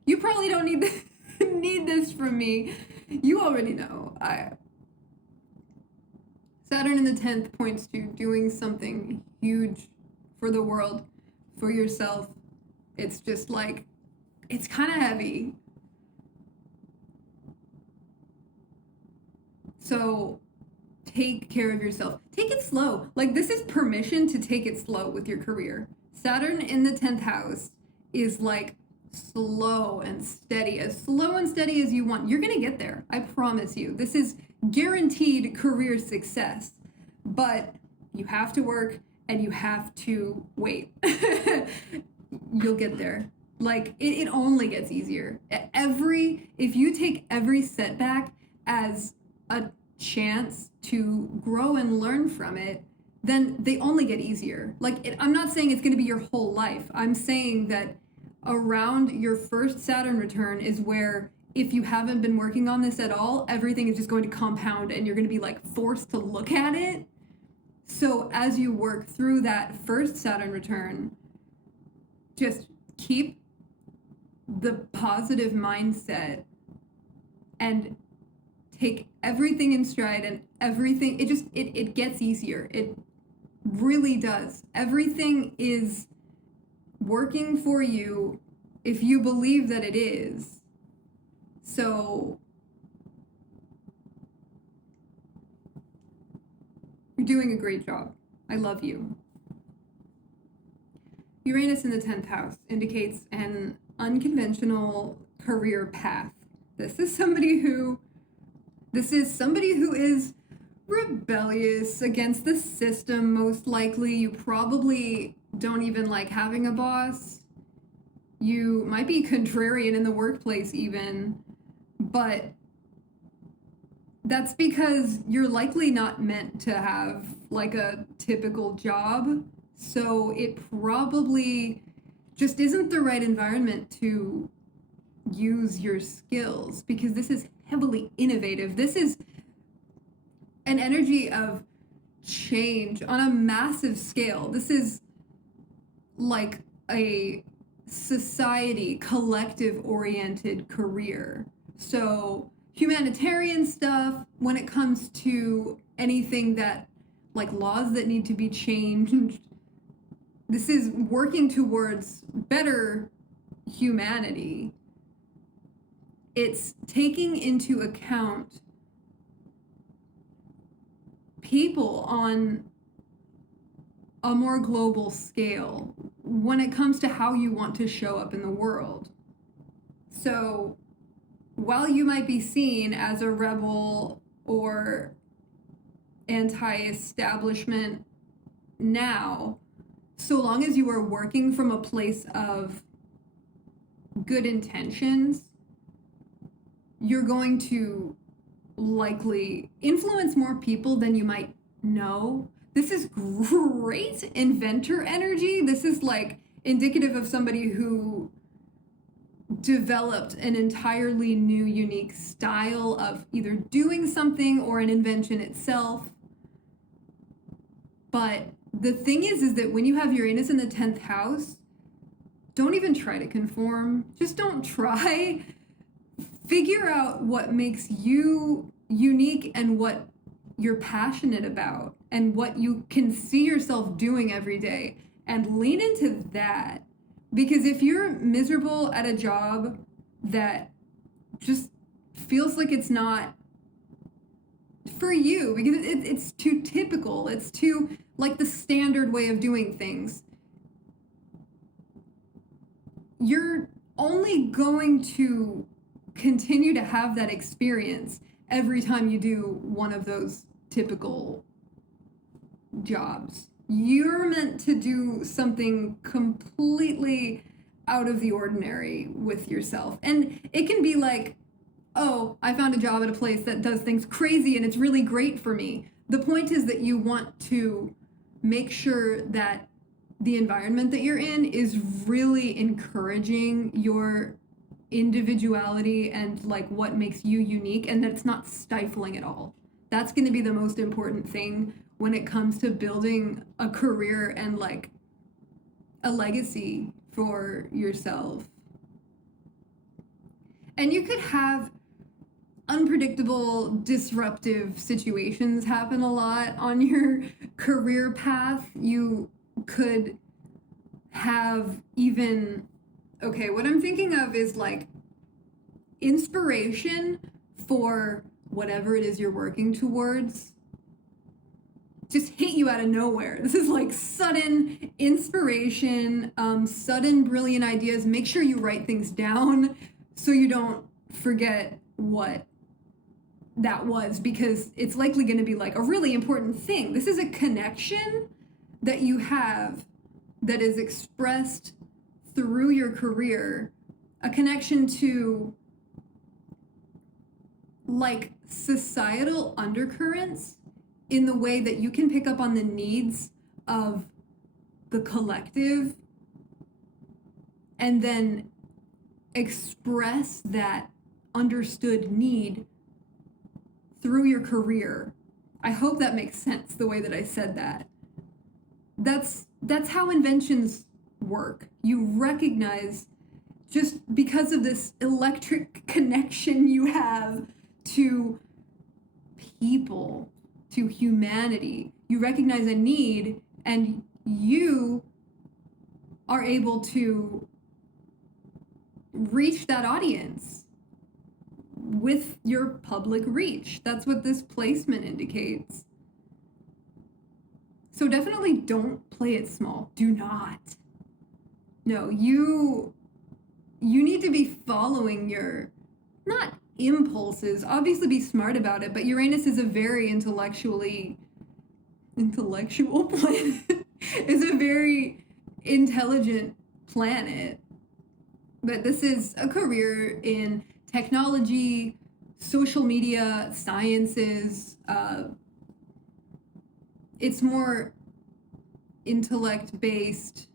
you probably don't need this from me. You already know. Saturn in the 10th points to doing something huge for the world, for yourself. It's just like, it's kind of heavy. So take care of yourself. Take it slow. Like, this is permission to take it slow with your career. Saturn in the 10th house is like slow and steady as you want. You're going to get there. I promise you. This is guaranteed career success. But you have to work and you have to wait. You'll get there. Like, it only gets easier. If you take every setback as a chance to grow and learn from it, then they only get easier. Like, I'm not saying it's going to be your whole life. I'm saying that around your first Saturn return is where, if you haven't been working on this at all, everything is just going to compound and you're going to be like forced to look at it. So as you work through that first Saturn return, just keep the positive mindset and take everything in stride, and everything, it gets easier. It really does. Everything is working for you if you believe that it is. So you're doing a great job. I love you. Uranus in the 10th house indicates an unconventional career path. This is somebody who is rebellious against the system, most likely. You probably don't even like having a boss. You might be contrarian in the workplace even, but that's because you're likely not meant to have like a typical job. So it probably just isn't the right environment to use your skills, because this is heavily innovative. This is an energy of change on a massive scale. This is like a society, collective oriented career. So humanitarian stuff, when it comes to anything that, like laws that need to be changed, this is working towards better humanity. It's taking into account people on a more global scale when it comes to how you want to show up in the world. So while you might be seen as a rebel or anti-establishment now, so long as you are working from a place of good intentions, you're going to likely influence more people than you might know. This is great inventor energy. This is like indicative of somebody who developed an entirely new, unique style of either doing something or an invention itself. But the thing is that when you have Uranus in the 10th house, don't even try to conform. Just don't try. Figure out what makes you unique and what you're passionate about and what you can see yourself doing every day, and lean into that. Because if you're miserable at a job that just feels like it's not for you, because it's too typical, it's too like the standard way of doing things, you're only going to continue to have that experience every time you do one of those typical jobs. You're meant to do something completely out of the ordinary with yourself. And it can be like, oh, I found a job at a place that does things crazy and it's really great for me. The point is that you want to make sure that the environment that you're in is really encouraging your individuality and like what makes you unique, and that it's not stifling at all. That's going to be the most important thing when it comes to building a career and like a legacy for yourself. And you could have unpredictable, disruptive situations happen a lot on your career path. You could have even, okay, what I'm thinking of is like inspiration for whatever it is you're working towards just hit you out of nowhere. This is like sudden inspiration, sudden brilliant ideas. Make sure you write things down so you don't forget what that was, because it's likely going to be like a really important thing. This is a connection that you have that is expressed through your career, a connection to like societal undercurrents in the way that you can pick up on the needs of the collective and then express that understood need through your career. I hope that makes sense the way that I said that. That's how inventions work. You recognize, just because of this electric connection you have to people, to humanity, you recognize a need and you are able to reach that audience with your public reach. That's what this placement indicates. So definitely don't play it small. Do not. No, you need to be following your, not impulses, obviously be smart about it, but Uranus is a very intellectual planet. Is a very intelligent planet. But this is a career in technology, social media, sciences. It's more intellect-based,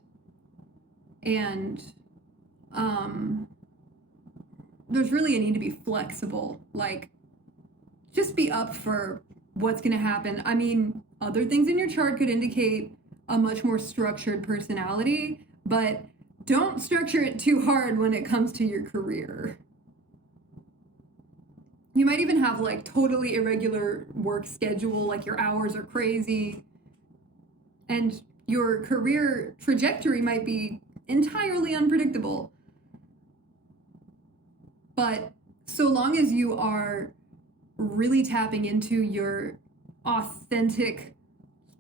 and there's really a need to be flexible. Like, just be up for what's going to happen. I mean, other things in your chart could indicate a much more structured personality, but don't structure it too hard when it comes to your career. You might even have like totally irregular work schedule, like your hours are crazy, and your career trajectory might be entirely unpredictable. But so long as you are really tapping into your authentic,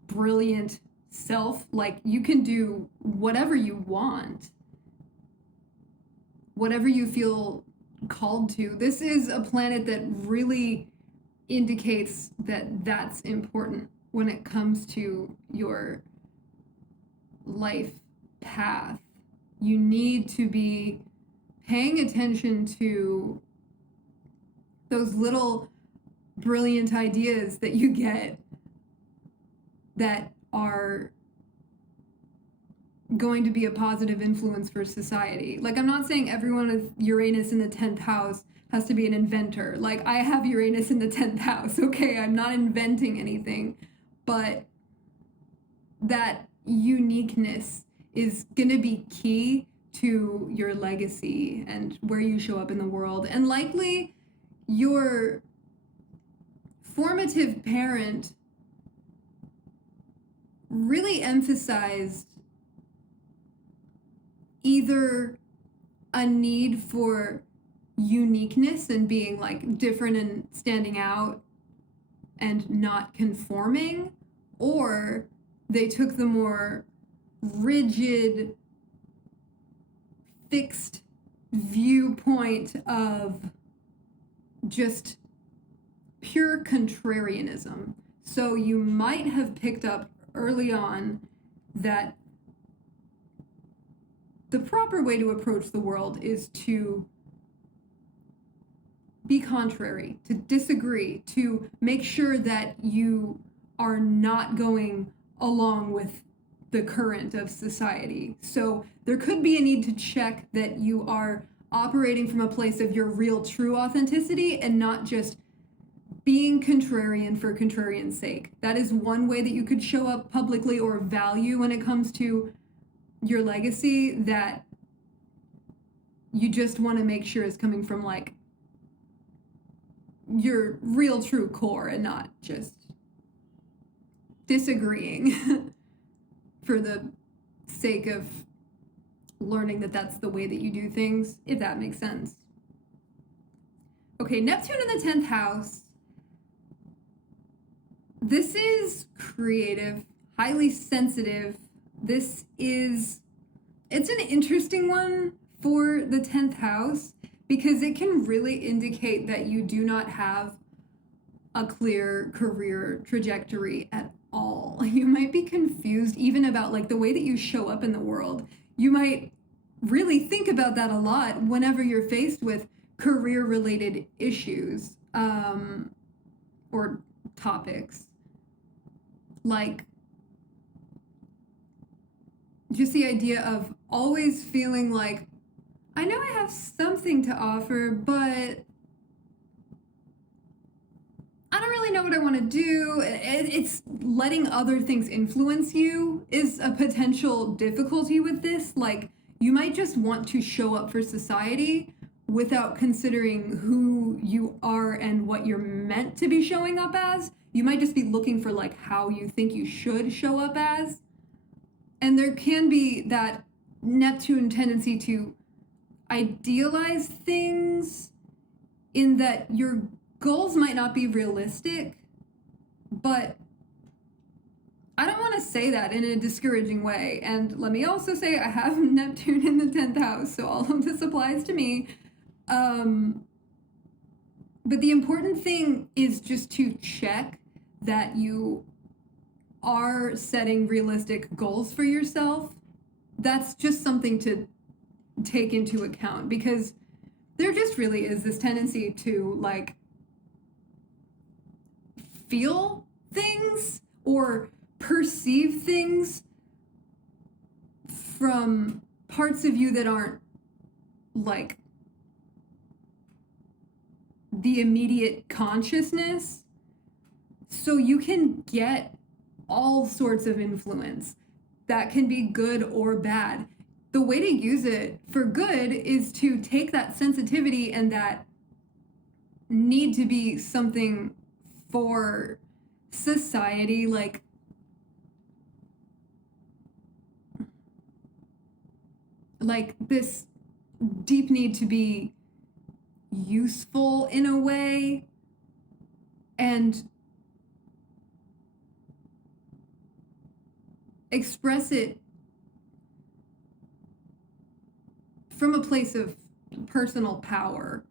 brilliant self, like you can do whatever you want, whatever you feel called to. This is a planet that really indicates that that's important when it comes to your life path. You need to be paying attention to those little brilliant ideas that you get that are going to be a positive influence for society. Like, I'm not saying everyone with Uranus in the 10th house has to be an inventor. Like, I have Uranus in the 10th house. Okay, I'm not inventing anything, but that uniqueness is going to be key to your legacy and where you show up in the world. And likely your formative parent really emphasized either a need for uniqueness and being like different and standing out and not conforming, or they took the more rigid, fixed viewpoint of just pure contrarianism. So you might have picked up early on that the proper way to approach the world is to be contrary, to disagree, to make sure that you are not going along with the current of society. So there could be a need to check that you are operating from a place of your real true authenticity and not just being contrarian for contrarian's sake. That is one way that you could show up publicly or value when it comes to your legacy, that you just want to make sure is coming from like your real true core and not just disagreeing for the sake of learning that that's the way that you do things, if that makes sense. Okay, Neptune in the 10th house. This is creative, highly sensitive. It's an interesting one for the 10th house because it can really indicate that you do not have a clear career trajectory at all. You might be confused even about like the way that you show up in the world. You might really think about that a lot whenever you're faced with career related issues or topics. Like just the idea of always feeling like, I know I have something to offer, but I don't really know what I want to do. It's letting other things influence you is a potential difficulty with this. Like, you might just want to show up for society without considering who you are and what you're meant to be showing up as. You might just be looking for like how you think you should show up as. And there can be that Neptune tendency to idealize things in that your goals might not be realistic, but I don't want to say that in a discouraging way. And let me also say I have Neptune in the 10th house, so all of this applies to me. But the important thing is just to check that you are setting realistic goals for yourself. That's just something to take into account, because there just really is this tendency to like feel things or perceive things from parts of you that aren't like the immediate consciousness. So you can get all sorts of influence that can be good or bad. the way to use it for good is to take that sensitivity and that need to be something for society, like this deep need to be useful in a way, and express it from a place of personal power.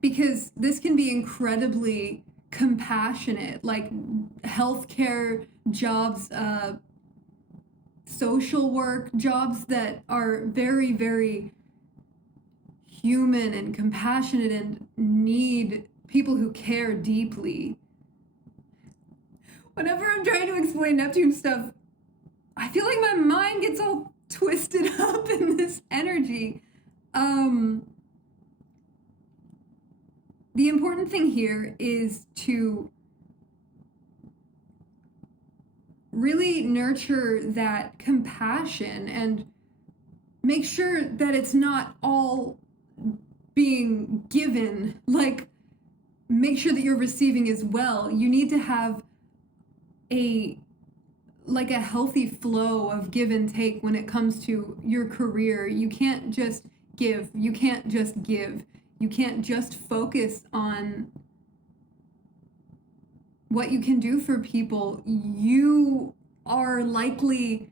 Because this can be incredibly compassionate, like healthcare jobs, social work jobs that are very, very human and compassionate and need people who care deeply. Whenever I'm trying to explain Neptune stuff, I feel like my mind gets all twisted up in this energy. The important thing here is to really nurture that compassion and make sure that it's not all being given. Like, make sure that you're receiving as well. You need to have a healthy flow of give and take when it comes to your career. You can't just give. You can't just give. You can't just focus on what you can do for people. You are likely,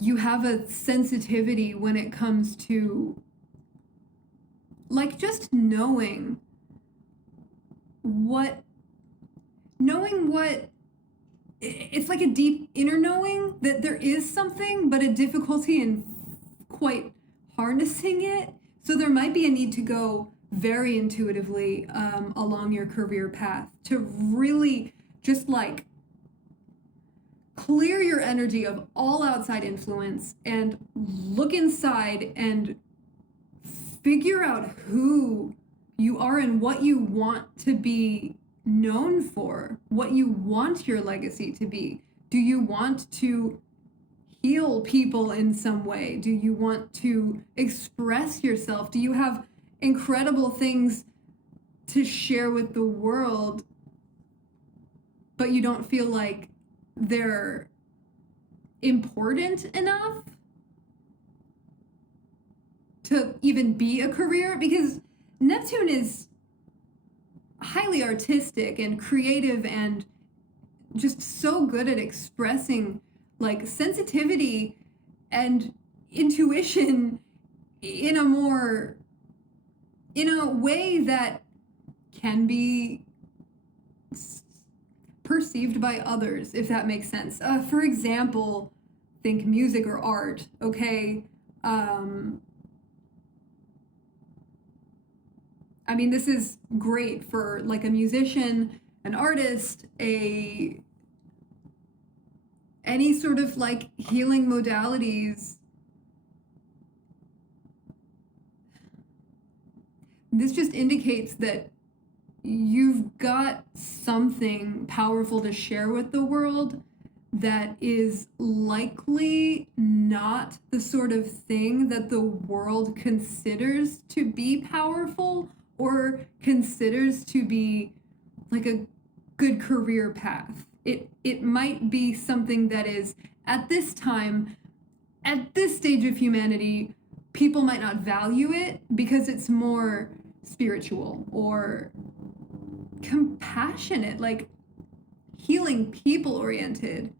you have a sensitivity when it comes to like just knowing what it's like a deep inner knowing that there is something, but a difficulty in quite harnessing it. So there might be a need to go very intuitively along your career path to really just like clear your energy of all outside influence and look inside and figure out who you are and what you want to be known for, what you want your legacy to be. Do you want to heal people in some way? Do you want to express yourself? Do you have incredible things to share with the world, but you don't feel like they're important enough to even be a career? Because Neptune is highly artistic and creative and just so good at expressing like sensitivity and intuition in a way that can be perceived by others, if that makes sense. For example, think music or art, okay? I mean, this is great for like a musician, an artist, any sort of like healing modalities. This just indicates that you've got something powerful to share with the world that is likely not the sort of thing that the world considers to be powerful or considers to be like a good career path. It might be something that is, at this time, at this stage of humanity, people might not value it because it's more spiritual or compassionate, like healing people oriented.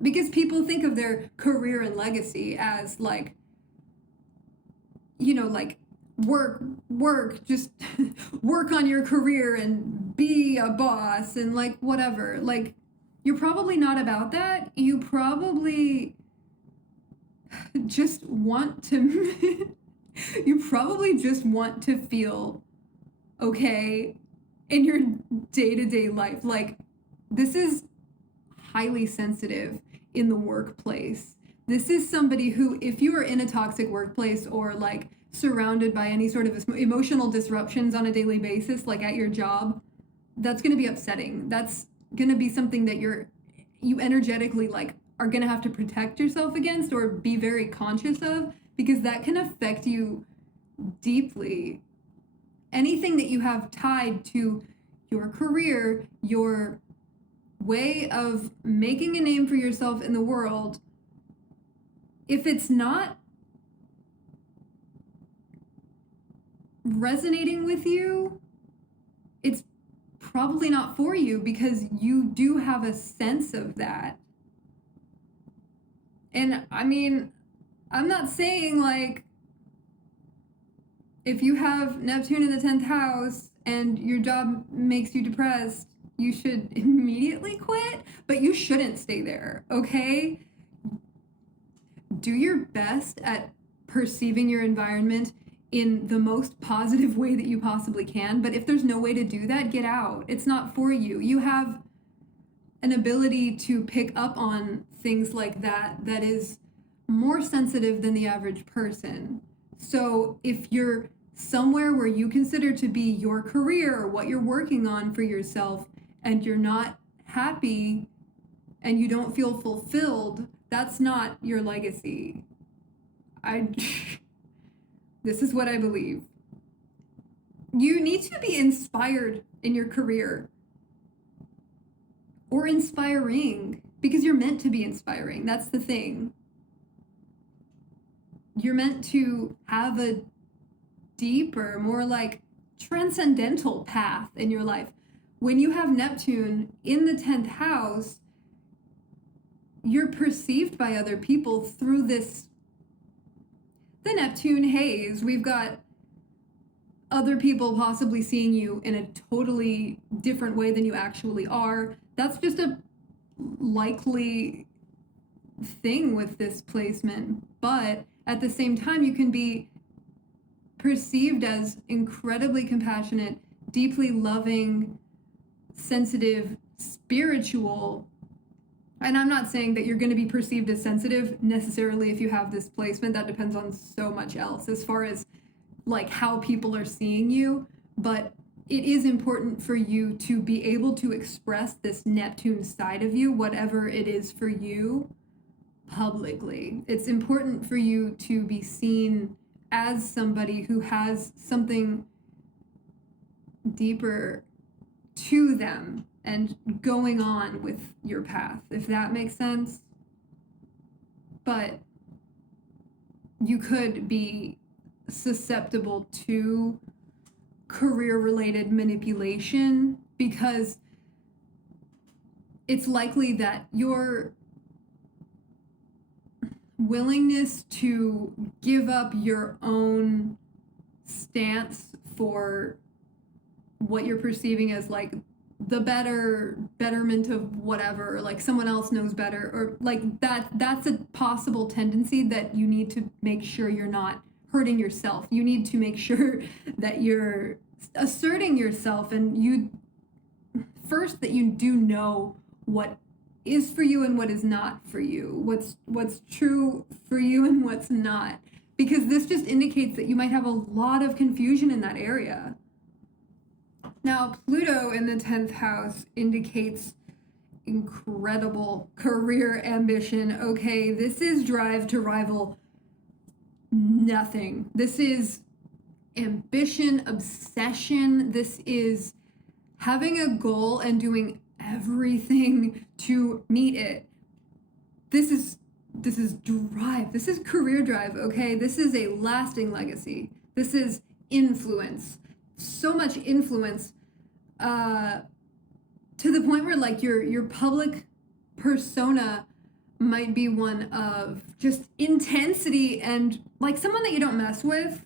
Because people think of their career and legacy as like, you know, like work, just work on your career and be a boss and like whatever. Like, you're probably not about that. You probably just want to you probably just want to feel okay in your day-to-day life. Like, this is highly sensitive in the workplace. This is somebody who, if you are in a toxic workplace or like surrounded by any sort of emotional disruptions on a daily basis, like at your job, that's going to be upsetting. That's going to be something that you energetically like are going to have to protect yourself against or be very conscious of, because that can affect you deeply. Anything that you have tied to your career, your way of making a name for yourself in the world, if it's not resonating with you, it's probably not for you, because you do have a sense of that. And I mean, I'm not saying like if you have Neptune in the 10th house and your job makes you depressed, you should immediately quit, but you shouldn't stay there, okay? Do your best at perceiving your environment in the most positive way that you possibly can, but if there's no way to do that, get out. It's not for you. You have an ability to pick up on things like that that is more sensitive than the average person. So if you're somewhere where you consider to be your career or what you're working on for yourself and you're not happy and you don't feel fulfilled, that's not your legacy. This is what I believe. You need to be inspired in your career, or inspiring, because you're meant to be inspiring. That's the thing. You're meant to have a deeper, more like transcendental path in your life. When you have Neptune in the 10th house, you're perceived by other people through the Neptune haze. We've got other people possibly seeing you in a totally different way than you actually are. That's just a likely thing with this placement. But at the same time, you can be perceived as incredibly compassionate, deeply loving, sensitive, spiritual. And I'm not saying that you're going to be perceived as sensitive necessarily if you have this placement. That depends on so much else as far as like how people are seeing you. But it is important for you to be able to express this Neptune side of you, whatever it is for you, publicly. It's important for you to be seen as somebody who has something deeper to them and going on with your path, if that makes sense. But you could be susceptible to career-related manipulation, because it's likely that your willingness to give up your own stance for what you're perceiving as like the betterment of whatever, like someone else knows better, or like that's a possible tendency that you need to make sure you're not hurting yourself. You need to make sure that you're asserting yourself, and you first that you do know what is for you and what is not for you, what's true for you and what's not, because this just indicates that you might have a lot of confusion in that area. Now, Pluto in the 10th house indicates incredible career ambition. Okay, this is drive to rival nothing. This is ambition, obsession. This is having a goal and doing everything to meet it. This is drive. This is career drive, okay? This is a lasting legacy. This is influence. So much influence to the point where like your public persona might be one of just intensity and like someone that you don't mess with.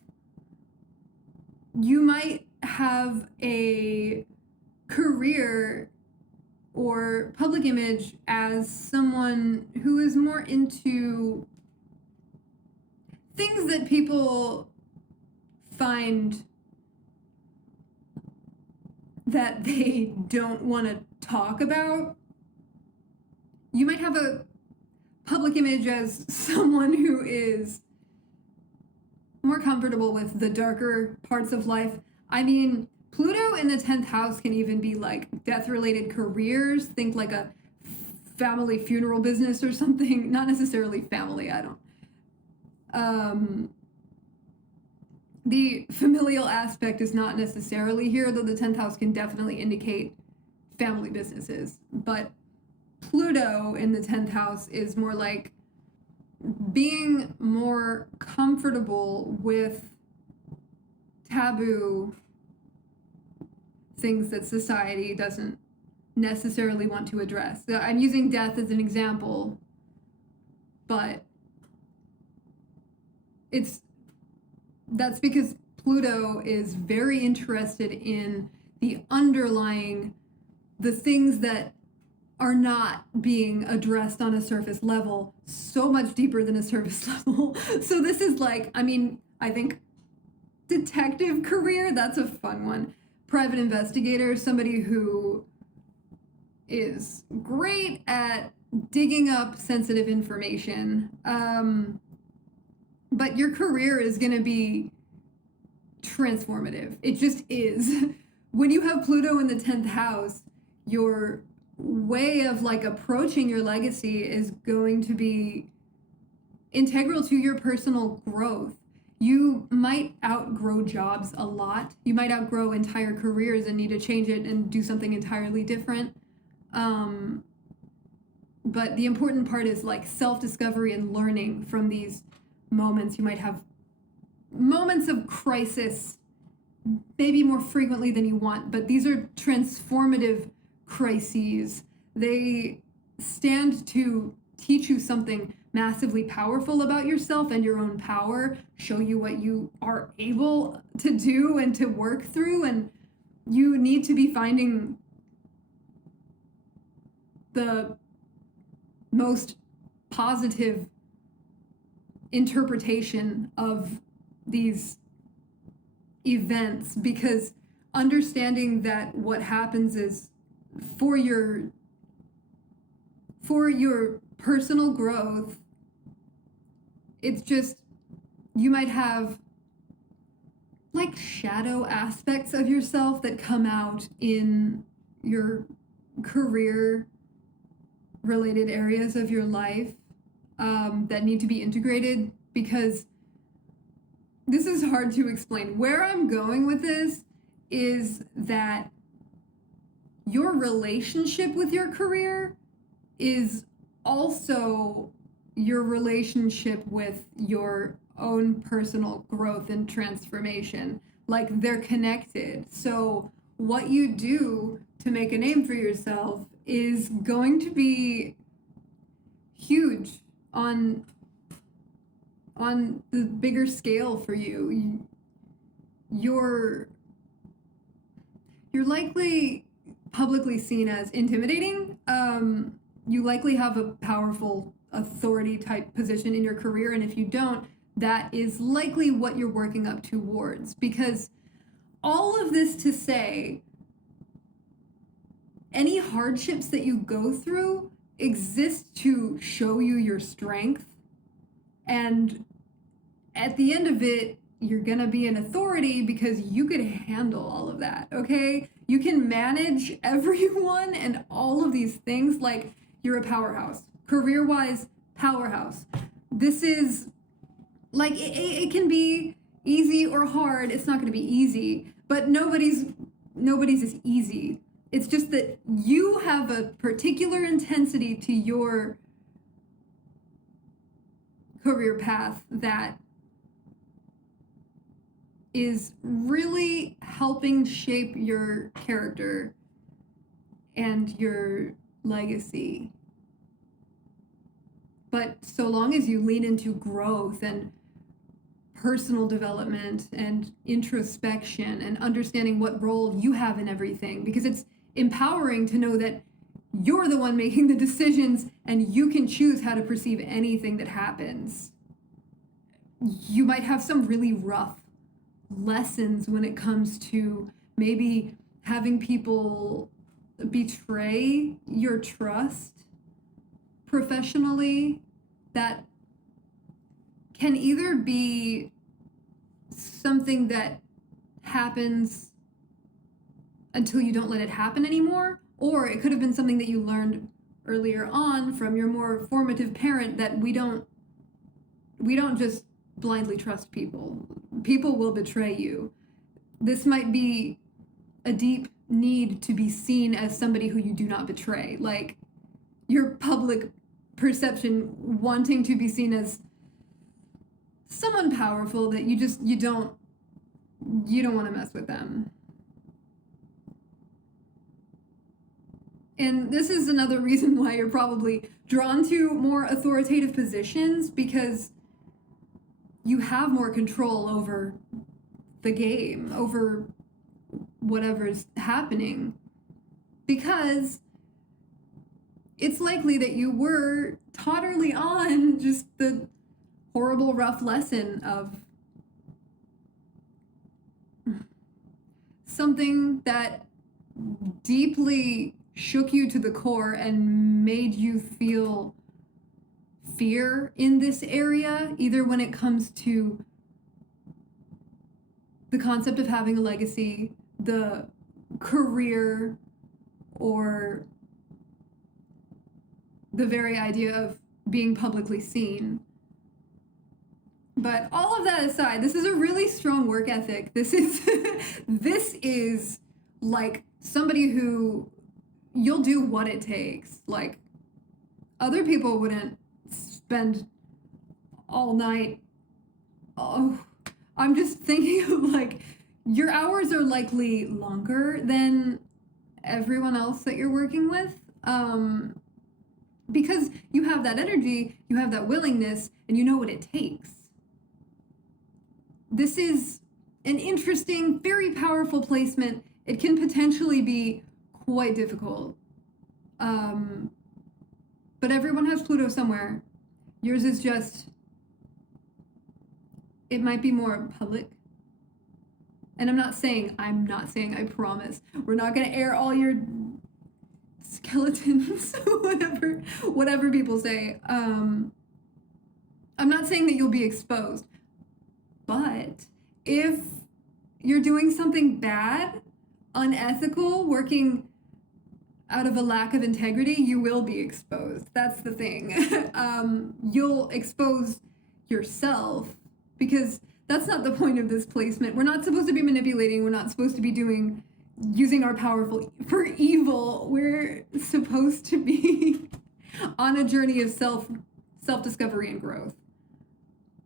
You might have a career or public image as someone who is more into things that people find that they don't want to talk about. You might have a public image as someone who is more comfortable with the darker parts of life. I mean, Pluto in the 10th house can even be like death-related careers. Think like a family funeral business or something. Not necessarily family, I don't. The familial aspect is not necessarily here, though the 10th house can definitely indicate family businesses. But Pluto in the 10th house is more like being more comfortable with taboo things that society doesn't necessarily want to address. So I'm using death as an example, but that's because Pluto is very interested in the things that are not being addressed on a surface level, so much deeper than a surface level. So this is like, I think detective career, that's a fun one. Private investigator, somebody who is great at digging up sensitive information. But your career is going to be transformative. It just is. When you have Pluto in the 10th house, your way of like approaching your legacy is going to be integral to your personal growth. You might outgrow jobs a lot. You might outgrow entire careers and need to change it and do something entirely different. But the important part is like self-discovery and learning from these moments. You might have moments of crisis, maybe more frequently than you want, but these are transformative crises. They stand to teach you something massively powerful about yourself and your own power, show you what you are able to do and to work through, and you need to be finding the most positive interpretation of these events, because understanding that what happens is for your personal growth, it's just, you might have like shadow aspects of yourself that come out in your career related areas of your life that need to be integrated, because this is hard to explain. Where I'm going with this is that your relationship with your career is also your relationship with your own personal growth and transformation. Like, they're connected. So what you do to make a name for yourself is going to be huge on the bigger scale for you. You're likely publicly seen as intimidating. You likely have a powerful authority type position in your career, and if you don't, that is likely what you're working up towards. Because all of this to say, any hardships that you go through exist to show you your strength, and at the end of it, you're gonna be an authority because you could handle all of that, okay? You can manage everyone and all of these things. Like, you're a powerhouse. Career-wise, powerhouse. This is, like, it can be easy or hard. It's not gonna be easy, but nobody's is easy. It's just that you have a particular intensity to your career path that is really helping shape your character and your legacy. But so long as you lean into growth and personal development and introspection and understanding what role you have in everything, because it's empowering to know that you're the one making the decisions and you can choose how to perceive anything that happens. You might have some really rough lessons when it comes to maybe having people betray your trust professionally. That can either be something that happens until you don't let it happen anymore, or it could have been something that you learned earlier on from your more formative parent that we don't just blindly trust people. People will betray you. This might be a deep need to be seen as somebody who you do not betray. Like your public perception wanting to be seen as someone powerful that you don't want to mess with them. And this is another reason why you're probably drawn to more authoritative positions, because you have more control over the game, over whatever's happening. Because it's likely that you were taught early on just the horrible, rough lesson of something that deeply shook you to the core and made you feel fear in this area, either when it comes to the concept of having a legacy, the career, or the very idea of being publicly seen. But all of that aside, this is a really strong work ethic. This is like somebody who you'll do what it takes. Like other people wouldn't spend all night. Oh, I'm just thinking of like your hours are likely longer than everyone else that you're working with. Because you have that energy, you have that willingness, and you know what it takes. This is an interesting, very powerful placement. It can potentially be quite difficult. But everyone has Pluto somewhere. Yours is just, it might be more public. And I'm not saying, I promise, we're not going to air all your skeletons, whatever people say. I'm not saying that you'll be exposed. But if you're doing something bad, unethical, working out of a lack of integrity, you will be exposed. That's the thing. You'll expose yourself, because that's not the point of this placement. We're not supposed to be manipulating. We're not supposed to be using our power for evil. We're supposed to be on a journey of self-discovery and growth.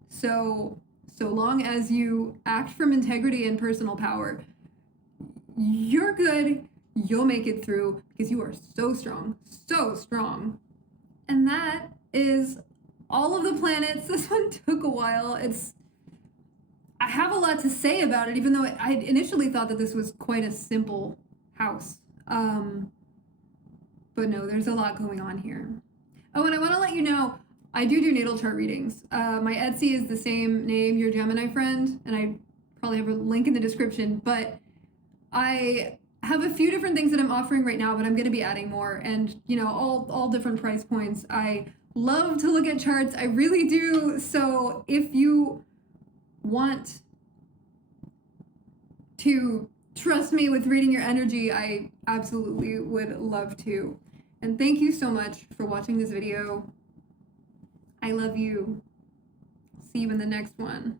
So long as you act from integrity and personal power, you're good. You'll make it through, because you are so strong, so strong. And that is all of the planets. This one took a while. I have a lot to say about it, even though I initially thought that this was quite a simple house. But no, there's a lot going on here. Oh, and I want to let you know, I do natal chart readings. My Etsy is the same name, Your Gemini Friend, and I probably have a link in the description, but I have a few different things that I'm offering right now, but I'm going to be adding more, and all different price points. I love to look at charts. I really do. So if you want to trust me with reading your energy, I absolutely would love to. And thank you so much for watching this video. I love you. See you in the next one.